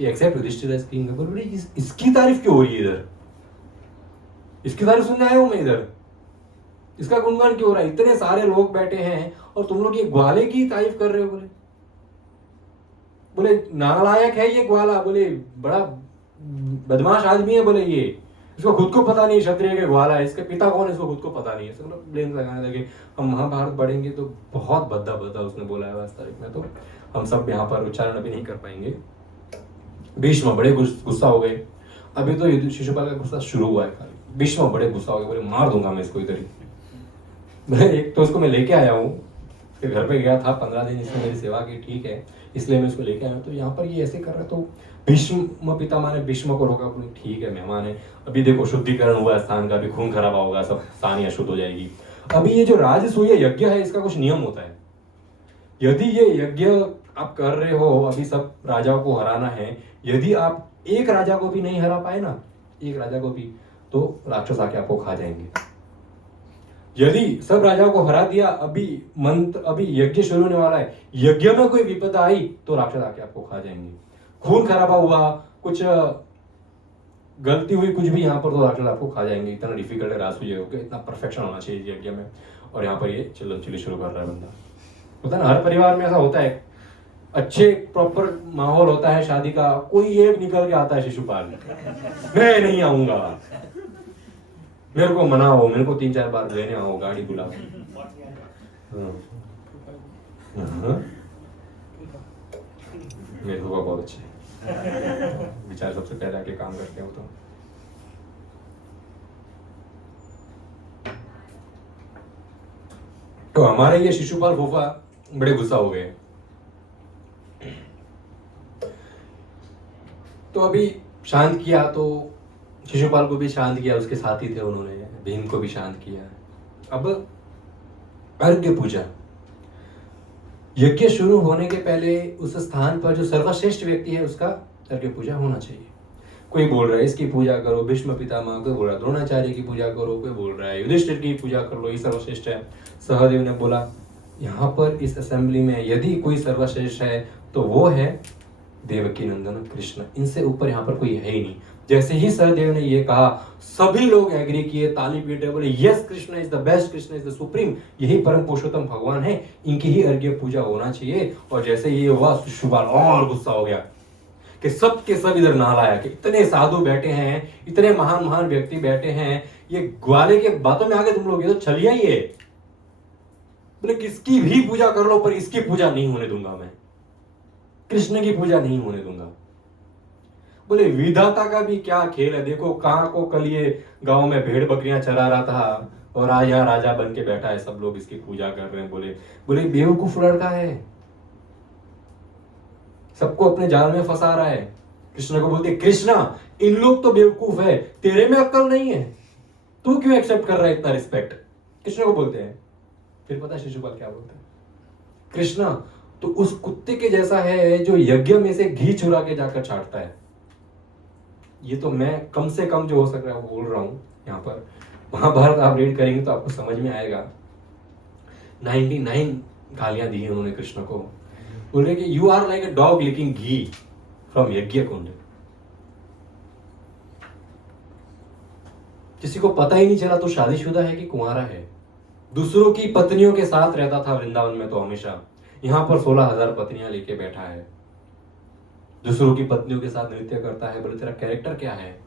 एक्सेप्ट युधिष्ठिर एज किंग, बोले इसकी तारीफ क्यों हो रही है इधर, इसकी तारीफ सुनने आया हूं मैं इधर, इसका गुणगान क्यों हो रहा है, इतने सारे लोग बैठे हैं और तुम लोग ये ग्वाले की तारीफ कर रहे हो। बोले नालायक है ये ग्वाला, बोले बड़ा बदमाश आदमी है, बोले ये इसको खुद को पता नहीं क्षत्रिय के ग्वाला है, इसके पिता कौन है इसको खुद को पता नहीं है। सब लोग ब्लेम लगाने लगे। हम महाभारत पढ़ेंगे तो बहुत भद्दा उसने बोला है वास्तविक में, तो हम सब यहाँ पर उच्चारण अभी नहीं कर पाएंगे। भीष्म बड़े गुस्सा हो गए, अभी तो शिशुपाल का गुस्सा शुरू हुआ है खाली। भीष्म बड़े गुस्सा हो गए, बोले मार दूंगा मैं इसको इधर ही। एक तो इसको मैं लेके आया हूँ, फिर घर पे गया था 15 दिन, इसने मेरी सेवा की, ठीक है, इसलिए मैं इसको लेके आया हूँ। तो यहाँ पर ये ऐसे कर रहा है, तो भीष्म पितामह ने भीष्म को रोका, बोले ठीक है मेहमान है, अभी देखो शुद्धिकरण हुआ स्थान का, अभी खून खराबा होगा, सब स्थान अशुद्ध हो जाएगी। अभी ये जो राजसूय यज्ञ है इसका कुछ नियम होता है, यदि ये यज्ञ आप कर रहे हो, अभी सब राजाओं को हराना है, यदि आप एक राजा को भी नहीं हरा पाए ना, एक राजा को भी, तो राक्षस आके आपको खा जाएंगे। यदि सब राजाओं को हरा दिया, अभी यज्ञ शुरू होने वाला है, यज्ञ में कोई विपदा आई तो राक्षस आके आपको खा जाएंगे। खून खराबा हुआ, कुछ गलती हुई कुछ भी, यहाँ पर तो राक्षस आपको खा जाएंगे। इतना डिफिकल्ट है राजसूय यज्ञ, इतना परफेक्शन होना चाहिए यज्ञ में। और यहाँ पर ये चिल्ली शुरू कर रहा है बंदा। होता है ना, हर परिवार में ऐसा होता है, अच्छे प्रॉपर माहौल होता है शादी का, कोई एक निकल के आता है शिशुपाल, मैं नहीं आऊंगा, मेरे को मनाओ, मेरे को 3-4 बार लेने आओ, गाड़ी बुलाओ। मेरे को बहुत अच्छे विचार, सबसे पहले आके काम करते हो। तो हमारे ये शिशुपाल फूफा बड़े गुस्सा हो गए। तो अभी शांत किया, तो शिशुपाल को भी शांत किया, उसके साथी थे उन्होंने, भीम को भी शांत किया। अब अर्घ्य पूजा, यज्ञ शुरू होने के पहले उस स्थान पर जो सर्वश्रेष्ठ व्यक्ति है उसका अर्घ्य पूजा होना चाहिए। कोई बोल रहा है इसकी पूजा करो भीष्म पितामह, कोई बोल रहा है द्रोणाचार्य की पूजा करो, कोई बोल रहा है युधिष्ठिर की पूजा कर लो, ये सर्वश्रेष्ठ है। सहदेव ने बोला यहाँ पर इस असेंबली में यदि कोई सर्वश्रेष्ठ है तो वो है देवकी नंदन कृष्ण, इनसे ऊपर यहाँ पर कोई है ही नहीं। जैसे ही सहदेव ने ये कहा, सभी लोग एग्री किए, ताली पीटे, बोले yes, Krishna is the best, Krishna is the supreme, यही परम पुरुषोत्तम भगवान है, इनकी ही अर्घ्य पूजा होना चाहिए। और जैसे ये हुआ, शिशुपाल और गुस्सा हो गया कि सब के सब इधर नालायक, इतने साधु बैठे हैं, इतने महान महान व्यक्ति बैठे हैं, ये ग्वाले के बातों में आगे तुम लोग, ये तो छलिया ही है। बोले किसकी भी पूजा कर लो पर इसकी पूजा नहीं होने दूंगा मैं, कृष्ण की पूजा नहीं होने दूंगा। बोले विधाता का भी क्या खेल है, देखो कहां को कल ये गांव में भेड़ बकरियां चरा रहा था और आज यहाँ राजा बन के बैठा है, सब लोग इसकी पूजा कर रहे हैं। बोले बेवकूफ लड़का है, सबको अपने जाल में फंसा रहा है। कृष्ण को बोलते कृष्णा इन लोग तो बेवकूफ है, तेरे में अक्ल नहीं है, तू क्यों एक्सेप्ट कर रहा है इतना रिस्पेक्ट, कृष्ण को बोलते हैं। फिर पता है शिशुपाल क्या बोलते हैं, कृष्णा तो उस कुत्ते के जैसा है जो यज्ञ में से घी चुरा के जाकर चाटता है। ये तो मैं कम से कम जो हो सक रहा है वो बोल रहा हूं। यहाँ पर महाभारत आप रीड करेंगे तो आपको समझ में आएगा। 99 गालियां दी है उन्होंने कृष्ण को, बोल रहे कि you are like a dog licking ghee from yagya kund. किसी को पता ही नहीं चला तो शादीशुदा है कि कुंवारा है। दूसरों की पत्नियों के साथ रहता था वृंदावन में तो हमेशा, यहां पर 16,000 पत्नियां लेके बैठा है, दूसरों की पत्नियों के साथ नृत्य करता है। बोले तेरा कैरेक्टर क्या है?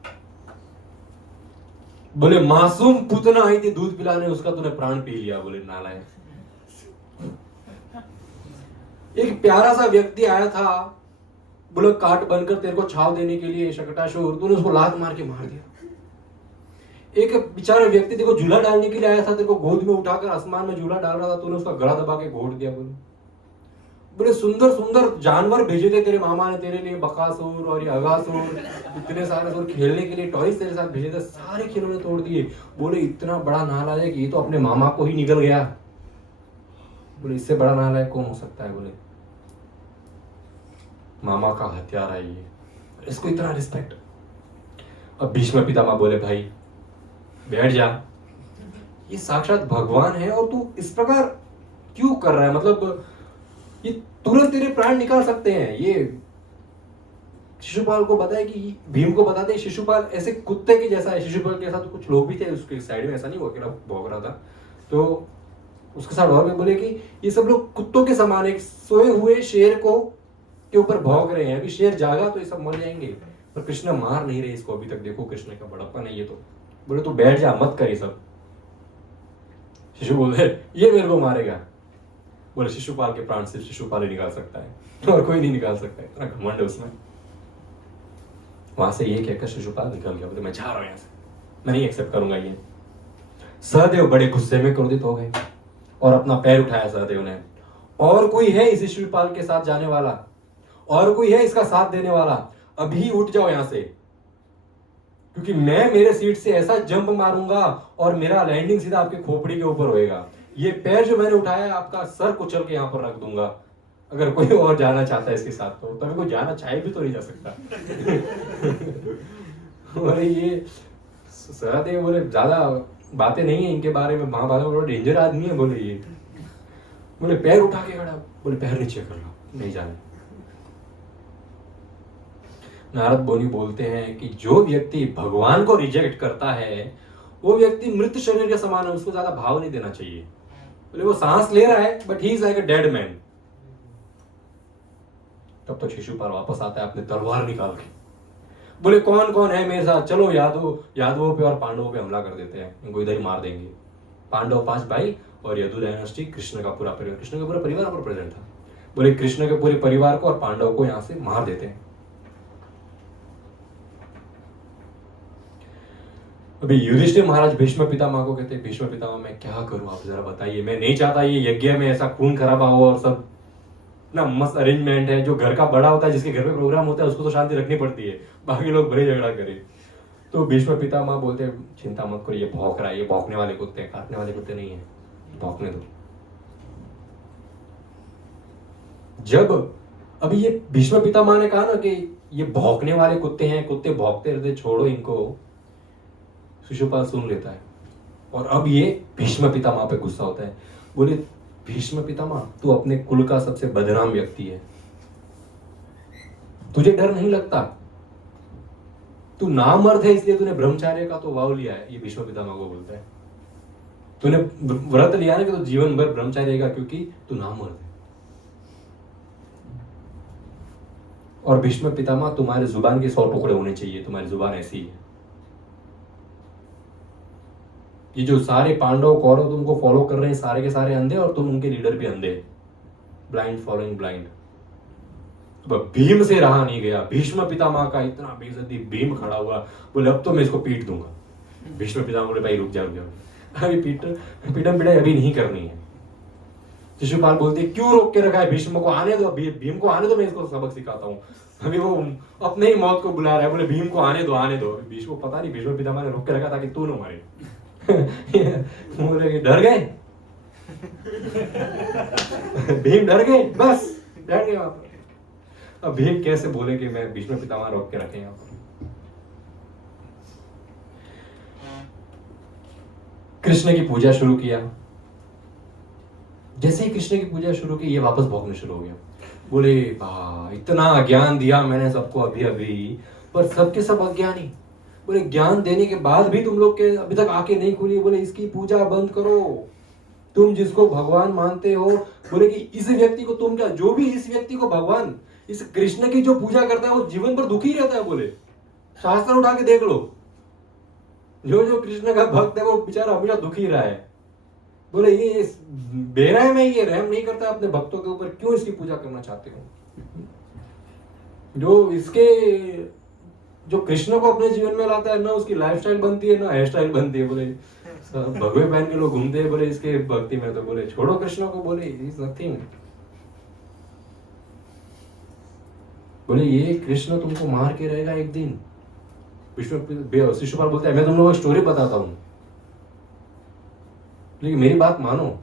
बोले मासूम पुतना आई थी दूध पिलाने, उसका तूने प्राण पी लिया। बोले नालायक। एक प्यारा सा व्यक्ति आया था, बोले काट बनकर तेरे को छाव देने के लिए शकटासुर, तूने उसको लात मार के मार दिया। एक बेचारा व्यक्ति तेरे को झूला डालने के लिए आया था, तेरे को गोद में उठाकर आसमान में झूला डाल रहा था, तूने उसका गला दबा के घोट दिया। बोले सुंदर सुंदर जानवर भेजे थे तेरे मामा ने तेरे लिए, बकासुर और ये अगासुर, इतने सारे सुर खेलने के लिए टॉयज तेरे साथ भेजे थे, सारे खिलौने तोड़ दिए। बोले इतना बड़ा नालायक, ये तो अपने मामा को ही निकल गया। बोले इससे बड़ा नालायक कौन हो सकता है? बोले मामा का हत्यारा है ये, इसको इतना रिस्पेक्ट। अब भीष्म पितामह बोले भाई बैठ जा, ये साक्षात भगवान है और तू इस प्रकार क्यों कर रहा है? मतलब ये तुरंत तेरे प्राण निकाल सकते हैं। ये शिशुपाल को बताया कि भीम को बताते हैं शिशुपाल ऐसे कुत्ते के जैसा है। शिशुपाल के साथ तो कुछ लोग भी थे उसके साइड में, ऐसा नहीं वो अकेला भौंक रहा था। तो उसके साथ और भी बोले कि ये सब लोग कुत्तों के समान, एक सोए हुए शेर को के ऊपर भौंक रहे हैं, अभी शेर जागा तो ये सब मर जाएंगे। पर कृष्ण मार नहीं रहे इसको अभी तक, देखो कृष्ण का बड़प्पन है ये। तो बोले तू बैठ जा, मत कर ये सब। शिशु बोले ये मेरे को मारेगा। बोले शिशुपाल के प्राण सिर्फ शिशुपाल ही निकाल सकता है और कोई नहीं निकाल सकता है, इतना घमंड है उसमें। वहां से ये कहकर शिशुपाल निकल गया। बोले मैं जा रहा हूं यहां से, मैं नहीं एक्सेप्ट करूंगा ये। सहदेव बड़े गुस्से में क्रोधित हो गए और अपना पैर उठाया सहदेव ने। और कोई है इस शिशुपाल के साथ जाने वाला? और कोई है इसका साथ देने वाला? अभी उठ जाओ यहां से, क्योंकि मैं मेरे सीट से ऐसा जंप मारूंगा और मेरा लैंडिंग सीधा आपके खोपड़ी के ऊपर होएगा। ये पैर जो मैंने उठाया है आपका सर कुचल के यहाँ पर रख दूंगा। अगर कोई और जाना चाहता है इसके साथ तो तभी कोई जाना चाहे भी तो नहीं जा सकता। और ये सहदेव बोले ज्यादा बातें नहीं है इनके बारे में, महाभारत में बड़ा डेंजर आदमी है। बोले ये, बोले पैर उठा के खड़ा, बोले पैर नीचे कर लो, नहीं जाने। नारद मुनि बोलते हैं कि जो व्यक्ति भगवान को रिजेक्ट करता है वो व्यक्ति मृत शरीर के समान है, उसको ज्यादा भाव नहीं देना चाहिए। बोले वो सांस ले रहा है but he is like a dead man. तब तक शिशुपाल वापस आता है अपने तलवार निकाल के, बोले कौन कौन है मेरे साथ, चलो यादवों पे और पांडवों पे हमला कर देते हैं, इनको इधर ही मार देंगे। पांडव 5 भाई और यदु डायनेस्टी, कृष्ण का पूरा परिवार पर प्रेजेंट था। बोले कृष्ण के पूरे परिवार को और पांडव को यहां से मार देते हैं। अभी युधिष्ठिर महाराज भीष्म पितामह को कहते हैं, भीष्म पितामह मैं क्या करूं, आप जरा बताइए, मैं नहीं चाहता ये यज्ञ में ऐसा खून खराबा हो, और सब ना मस्त अरेंजमेंट है, जो घर का बड़ा होता है, जिसके घर में प्रोग्राम होता है, उसको तो शांति रखनी पड़ती है, बाकी लोग भले झगड़ा करें। तो भीष्म पितामह बोलते हैं चिंता मत करो, ये भौंक रहा है, ये भौंकने वाले कुत्ते हैं, काटने वाले कुत्ते नहीं है, भौंकने दो। जब अभी ये भीष्म पितामह ने कहा ना कि ये भौंकने वाले कुत्ते हैं, कुत्ते भौंकते रहते, छोड़ो इनको, शिशुपाल सुन लेता है और अब ये भीष्म पितामह पे गुस्सा होता है। बोले भीष्म पितामह तू अपने कुल का सबसे बदनाम व्यक्ति है, तुझे डर नहीं लगता, तू नामर्द है इसलिए तूने ब्रह्मचार्य का तो वाव लिया है, ये भीष्म पितामह को बोलता है। तूने व्रत लिया ना कि तो जीवन भर ब्रह्मचार्य रहेगा क्योंकि तू नामर्द है। और भीष्म पितामह तुम्हारे जुबान के 100 टुकड़े होने चाहिए, तुम्हारी जुबान ऐसी है। ये जो सारे पांडव कौरव तुमको फॉलो कर रहे हैं, सारे के सारे अंधे, और तुम उनके लीडर भी अंधे, ब्लाइंड फॉलोइंग ब्लाइंड। भीम से रहा नहीं गया, भीष्म पितामह का इतना बेइज्जती, भीम खड़ा हुआ, बोले अब तो मैं इसको पीट दूंगा। भीष्म पितामह बोले भाई रुक जाओ, अभी पीटम पिटाई अभी नहीं करनी है। शिशुपाल बोलते क्यों रोक के रखा है, भीष्म को आने दो, भीम को आने दो, मैं इसको सबक सिखाता हूँ। अभी वो अपने ही मौत को बुला रहा है, बोले भीम को आने दो। भीष्म को पता नहीं भीष्म पितामह ने रोक के रखा ताकि तू न मारे। बोले डर गए, भीम डर गए, बस बैठ गए वहां पर। अब भीम कैसे बोले कि मैं भीष्म पितामह रोक के रखे यहाँ पर। कृष्ण की पूजा शुरू किया, जैसे ही कृष्ण की पूजा शुरू की ये वापस भौंकने शुरू हो गया। बोले इतना ज्ञान दिया मैंने सबको अभी, पर सबके सब अज्ञानी। बोले ज्ञान देने के बाद भी तुम लोग के अभी तक आंखें नहीं खुली, बोले इसकी पूजा बंद करो। तुम जिसको भगवान मानते हो, बोले कि इस व्यक्ति को तुम क्या, जो भी इस व्यक्ति को भगवान, इस कृष्ण की जो पूजा करता है वो जीवन भर दुखी रहता है। बोले शास्त्र उठा के देख लो, जो कृष्ण का भक्त है वो बेचारा हमेशा दुखी रहा है। बोले ये बेरहम है, ये रहम नहीं करता अपने भक्तों के ऊपर, क्यों इसकी पूजा करना चाहते हो। जो कृष्ण को अपने जीवन में लाता है, ना उसकी लाइफस्टाइल बनती है ना हेयर स्टाइल बनती है। बोले भगवे पहन के लोग घूमते हैं बोले इसके भक्ति में, तो बोले छोड़ो कृष्ण को, बोले इज नथिंग। बोले ये कृष्ण तुमको मार के रहेगा एक दिन। शिशुपाल बोलता है मैं तुम लोगों को स्टोरी बताता हूं, लेकिन मेरी बात मानो,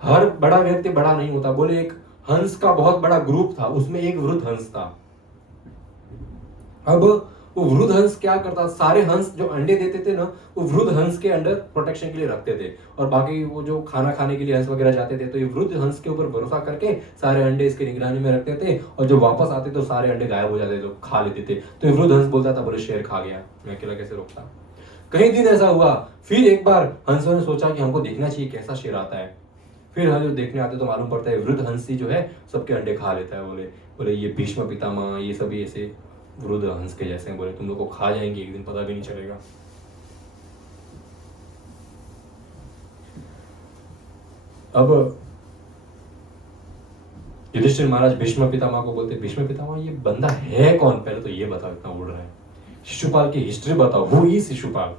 हर बड़ा व्यक्ति बड़ा नहीं होता। बोले एक हंस का बहुत बड़ा ग्रुप था, उसमें एक वृद्ध हंस था। अब वो वृद्ध हंस क्या करता, सारे हंस जो अंडे देते थे ना, वो वृद्ध हंस के अंडर प्रोटेक्शन के लिए रखते थे, और बाकी वो जो खाना खाने के लिए हंस वगैरह जाते थे तो ये वृद्ध हंस के ऊपर भरोसा करके सारे अंडे इसकी निगरानी में रखते थे, और जो वापस आते तो सारे अंडे गायब हो जाते, तो खा लेते थे। तो ये वृद्ध हंस बोलता था बोले शेर खा गया, मैं अकेला कैसे रोकता। कई दिन ऐसा हुआ, फिर एक बार हंसों ने सोचा कि हमको देखना चाहिए कैसा शेर आता है। फिर हम जो देखने आते तो मालूम पड़ता है वृद्ध हंसी जो है सबके अंडे खा लेता है। बोले ये भीष्म पितामह ये सभी ऐसे वृद्ध हंस के जैसे हैं, बोले तुम लोग को खा जाएंगे एक दिन, पता भी नहीं चलेगा। अब युधिष्ठिर महाराज भीष्म पितामह को बोलते भीष्म पितामह ये बंदा है कौन, पहले तो ये बताओ, इतना उड़ रहा है, शिशुपाल की हिस्ट्री बताओ, हु इज शिशुपाल।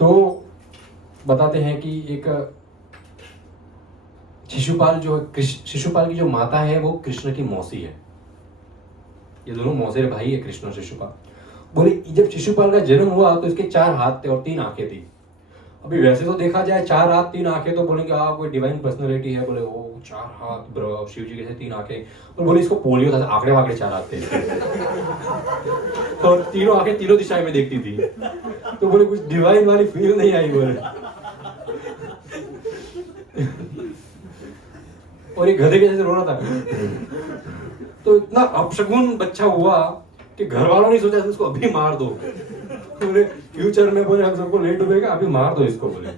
तो बताते हैं कि एक शिशुपाल की जो माता है वो कृष्ण की मौसी है, ये दोनों मौसेरे भाई है कृष्ण और शिशुपाल। बोले जब शिशुपाल का जन्म हुआ तो इसके 4 हाथ थे और 3 आंखें थी। अभी वैसे तो देखा जाए 4 हाथ 3 आंखें तो बोलेंगे कोई डिवाइन पर्सनालिटी है, बोले ओ 4 हाथ ब्रो, शिव जी के 3 आंखें, और बोले इसको पोलियो था, आंकड़े वाकड़े 4 हाथ थे और तीनों आंखें तीनों दिशाएं में देखती थी, तो बोले कुछ डिवाइन वाली फील नहीं आई। बोले और ये गधे के जैसे रो रहा था। तो इतना अपशगुन बच्चा हुआ कि घर वालों ने सोचा इसको अभी मार दो, बोले फ्यूचर में बोले हम सबको ले डूबेगा, अभी मार दो इसको। बोले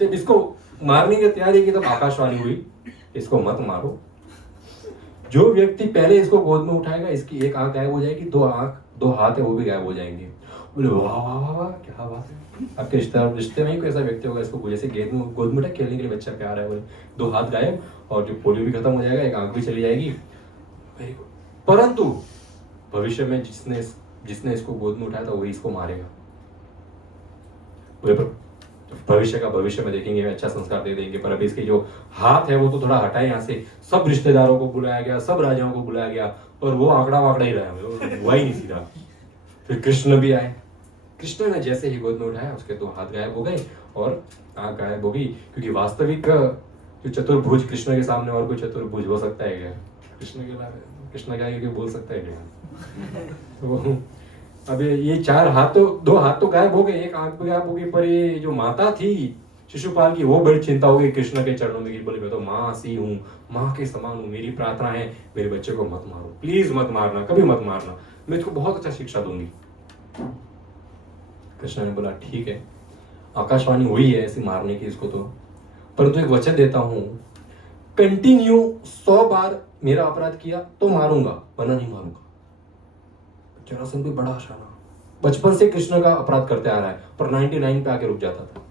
जब इसको मारने की तैयारी की तब आकाशवाणी हुई, इसको मत मारो। जो व्यक्ति पहले इसको गोद में उठाएगा इसकी एक आंख गायब हो जाएगी, दो हाथ है वो भी गायब हो जाएंगे। बोले वाह वाह वाह वाह, क्या बात है। आपके रिश्ते में ही कोई ऐसा व्यक्ति होगा, इसको जैसे गोद में उठा खेलने के लिए बच्चा प्यार है, बोले दो हाथ गायब और जो पोलियो भी खत्म हो जाएगा, एक आंख भी चली जाएगी। परंतु भविष्य में जिसने इसको गोद में उठाया था वही इसको मारेगा। बोले भविष्य में देखेंगे, अच्छा संस्कार दे देंगे, पर अभी इसके जो हाथ है वो तो थोड़ा हटाए यहाँ से। सब रिश्तेदारों को बुलाया गया, सब राजाओं को बुलाया गया, पर वो आंकड़ा वाकड़ा ही रहा, हुआ ही नहीं सीधा। फिर कृष्ण भी आए। कृष्ण ने जैसे ही गोद में उठाया उसके दो हाथ गायब हो गए और आंख गायब हो गई, क्योंकि वास्तविक जो चतुर्भुज कृष्ण के सामने और कोई चतुर्भुज हो सकता है क्या? कृष्ण क्या बोल सकता है क्या? तो अब ये दो हाथ तो गायब हो गए, एक आंख भी गायब हो गई, पर ये जो माता थी शिशुपाल की, वो बड़ी चिंता हो गई कृष्ण के चरणों में गिर, बोले मैं तो माँ सी हूँ, माँ के समान हूँ, मेरी प्रार्थना है मेरे बच्चे को मत मारो, प्लीज मत मारना, कभी मत मारना, मैं इसको बहुत अच्छा शिक्षा दूंगी। कृष्ण ने बोला ठीक है, आकाशवाणी हुई है ऐसी मारने की इसको तो, परंतु एक वचन देता हूं, कंटिन्यू 100 बार मेरा अपराध किया तो मारूंगा, वरना नहीं मारूंगा। जरासंध भी बड़ा आशाना, बचपन से कृष्ण का अपराध करते आ रहा है, पर 99 पे आके रुक जाता था।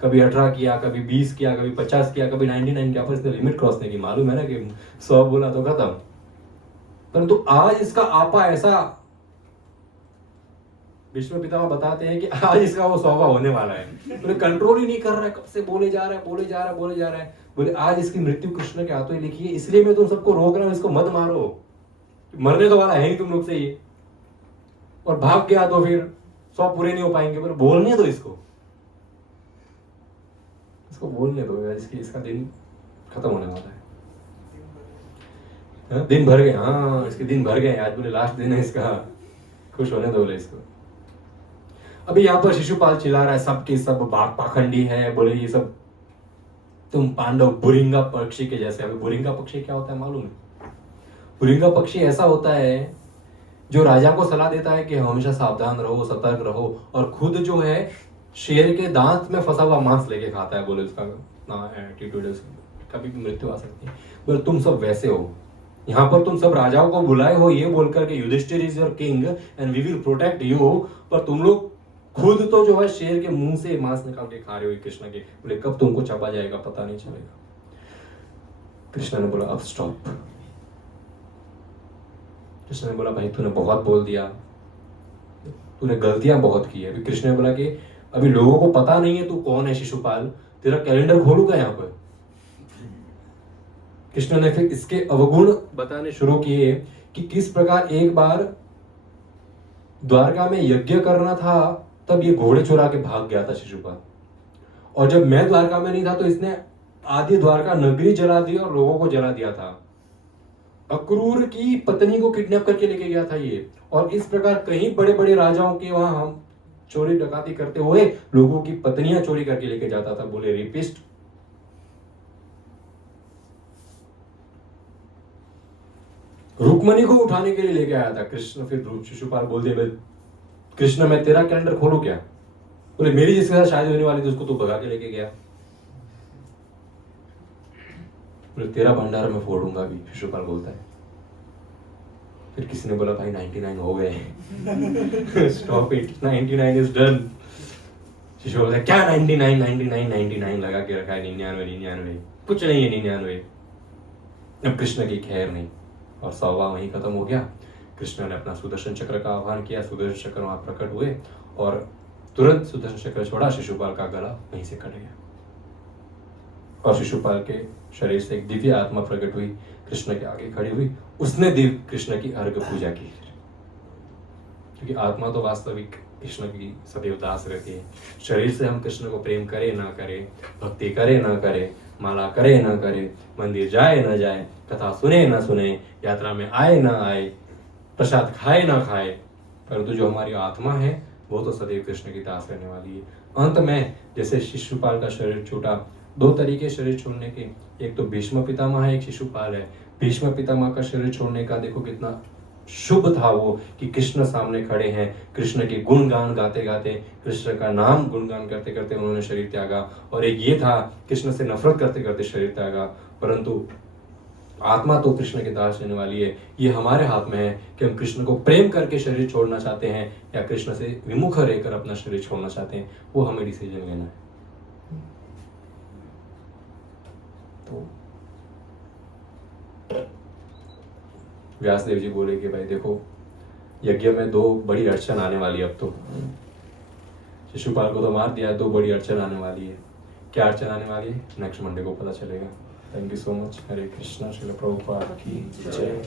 कभी 18 किया, कभी 20 किया, कभी 50 किया, कभी 99 किया, पर इसने लिमिट क्रॉस नहीं की। मालूम है ना कि 100 बोला तो खत्म। परंतु आज इसका आपा ऐसा, भीष्म पितामह बताते हैं कि आज इसका वो 100वां होने वाला है, बोले कंट्रोल ही नहीं कर रहा है, कब से बोले जा रहा है। बोले आज इसकी मृत्यु कृष्ण के हाथों ही लिखी है, इसलिए मैं तुम सबको रोक रहा हूं, इसको मत मारो, मरने तो वाला है नहीं तुम लोग से ये, और भाग गया तो फिर 100 पूरे नहीं हो पाएंगे। बोले बोलने दो इसको बोलने दो, इसका दिन खत्म होने वाला है। दिन भर गए, हाँ इसके दिन भर गए आज, बोले लास्ट दिन है इसका, खुश होने दो बोले इसको। अभी यहाँ पर शिशुपाल चिल्ला रहा है, सबके सब पाखंडी है, बोले ये सब तुम पांडव बुरिंगा पक्षी के जैसे। अभी बुरिंगा पक्षी क्या होता है मालूम है? बुरिंगा पक्षी ऐसा होता है जो राजा को सलाह देता है कि हमेशा सावधान रहो, सतर्क रहो, और खुद जो है शेर के दांत में फंसा हुआ मांस लेके खाता है। बोले उसका एटीट्यूड है, कभी भी मृत्यु आ सकती है। बोले तुम सब वैसे हो, यहाँ पर तुम सब राजाओं को बुलाए हो ये बोलकर के Yudhishthir is your king and we will protect you, पर तुम लोग खुद तो जो है शेर के मुंह से मांस निकाल के खा रहे हो कृष्ण के। बोले कब तुमको चबा जाएगा पता नहीं चलेगा। कृष्ण ने बोला अब स्टॉप। कृष्ण ने बोला भाई तूने बहुत बोल दिया, तूने गलतियां बहुत की है। अभी कृष्ण ने बोला कि अभी लोगों को पता नहीं है तू कौन है शिशुपाल, तेरा कैलेंडर खोलूंगा यहाँ पर। कृष्ण ने फिर इसके अवगुण बताने शुरू किए कि किस प्रकार एक बार द्वारका में यज्ञ करना था, तब ये घोड़े चुरा के भाग गया था शिशुपाल, और जब मैं द्वारका में नहीं था तो इसने आधी द्वारका नगरी जला दी और लोगों को जला दिया था। अक्रूर की पत्नी को किडनैप करके लेके गया था ये, और इस प्रकार कई बड़े बड़े राजाओं के वहां हम चोरी डकाती करते हुए लोगों की पत्नियां चोरी करके लेके जाता था। बोले रेपिस्ट। रुक्मणी को उठाने के लिए लेके आया था कृष्ण। फिर शिशुपाल बोल दिया कृष्ण मैं तेरा कैलेंडर खोलू क्या? बोले मेरी जिसके साथ शादी होने वाली थी उसको तू भगा के लेके गया। बोले तेरा भंडार मैं फोड़ूंगा भी, शिशुपाल बोलता है। फिर किसी ने बोला भाई 99 हो गए stop it, 99 is done. Shishupal बोलता है क्या 99 लगा के रखा है, 99 कुछ नहीं है 99। अब कृष्ण की खैर नहीं, और 100वां वहीं खत्म हो गया। कृष्ण ने अपना सुदर्शन चक्र का आह्वान किया, सुदर्शन चक्र वहां प्रकट हुए और तुरंत सुदर्शन चक्र छोड़ा, शिशुपाल का गला वहीं से कट गया और शिशुपाल के शरीर से एक दिव्य आत्मा प्रकट हुई, कृष्ण के आगे खड़ी हुई। उसने दिव्य कृष्ण की अर्घ पूजा की, क्योंकि आत्मा तो वास्तविक कृष्ण की सदैव दास रहती है। शरीर से हम कृष्ण को प्रेम करे ना करे, भक्ति करे ना करे, माला करे ना करे, मंदिर जाए ना जाए, कथा सुने ना सुने, यात्रा में आए ना आए, प्रसाद खाए ना खाए, परंतु जो हमारी आत्मा है वो तो सदैव कृष्ण की दास रहने वाली है। अंत में जैसे शिशुपाल का शरीर छूटा, 2 तरीके शरीर छोड़ने के, एक तो भीष्म पितामह है, एक शिशुपाल है। भीष्म पितामह का शरीर छोड़ने का देखो कितना शुभ था वो कि कृष्ण सामने खड़े हैं, कृष्ण के गुणगान गाते गाते, कृष्ण का नाम गुणगान करते करते उन्होंने शरीर त्यागा। और एक ये था कृष्ण से नफरत करते करते शरीर त्यागा। परंतु आत्मा तो कृष्ण के दास रहने वाली है। ये हमारे हाथ में है कि हम कृष्ण को प्रेम करके शरीर छोड़ना चाहते हैं या कृष्ण से विमुख रहकर अपना शरीर छोड़ना चाहते हैं। वो हमें डिसीजन लेना है। तो व्यासदेव जी बोले कि भाई देखो, यज्ञ में 2 बड़ी अड़चन आने वाली है। अब तो शिशुपाल को तो मार दिया, 2 बड़ी अड़चन आने वाली है। क्या अड़चन आने वाली है नेक्स्ट मंडे को पता चलेगा। Thank you so much. Hare Krishna. Srila Prabhupada की जय।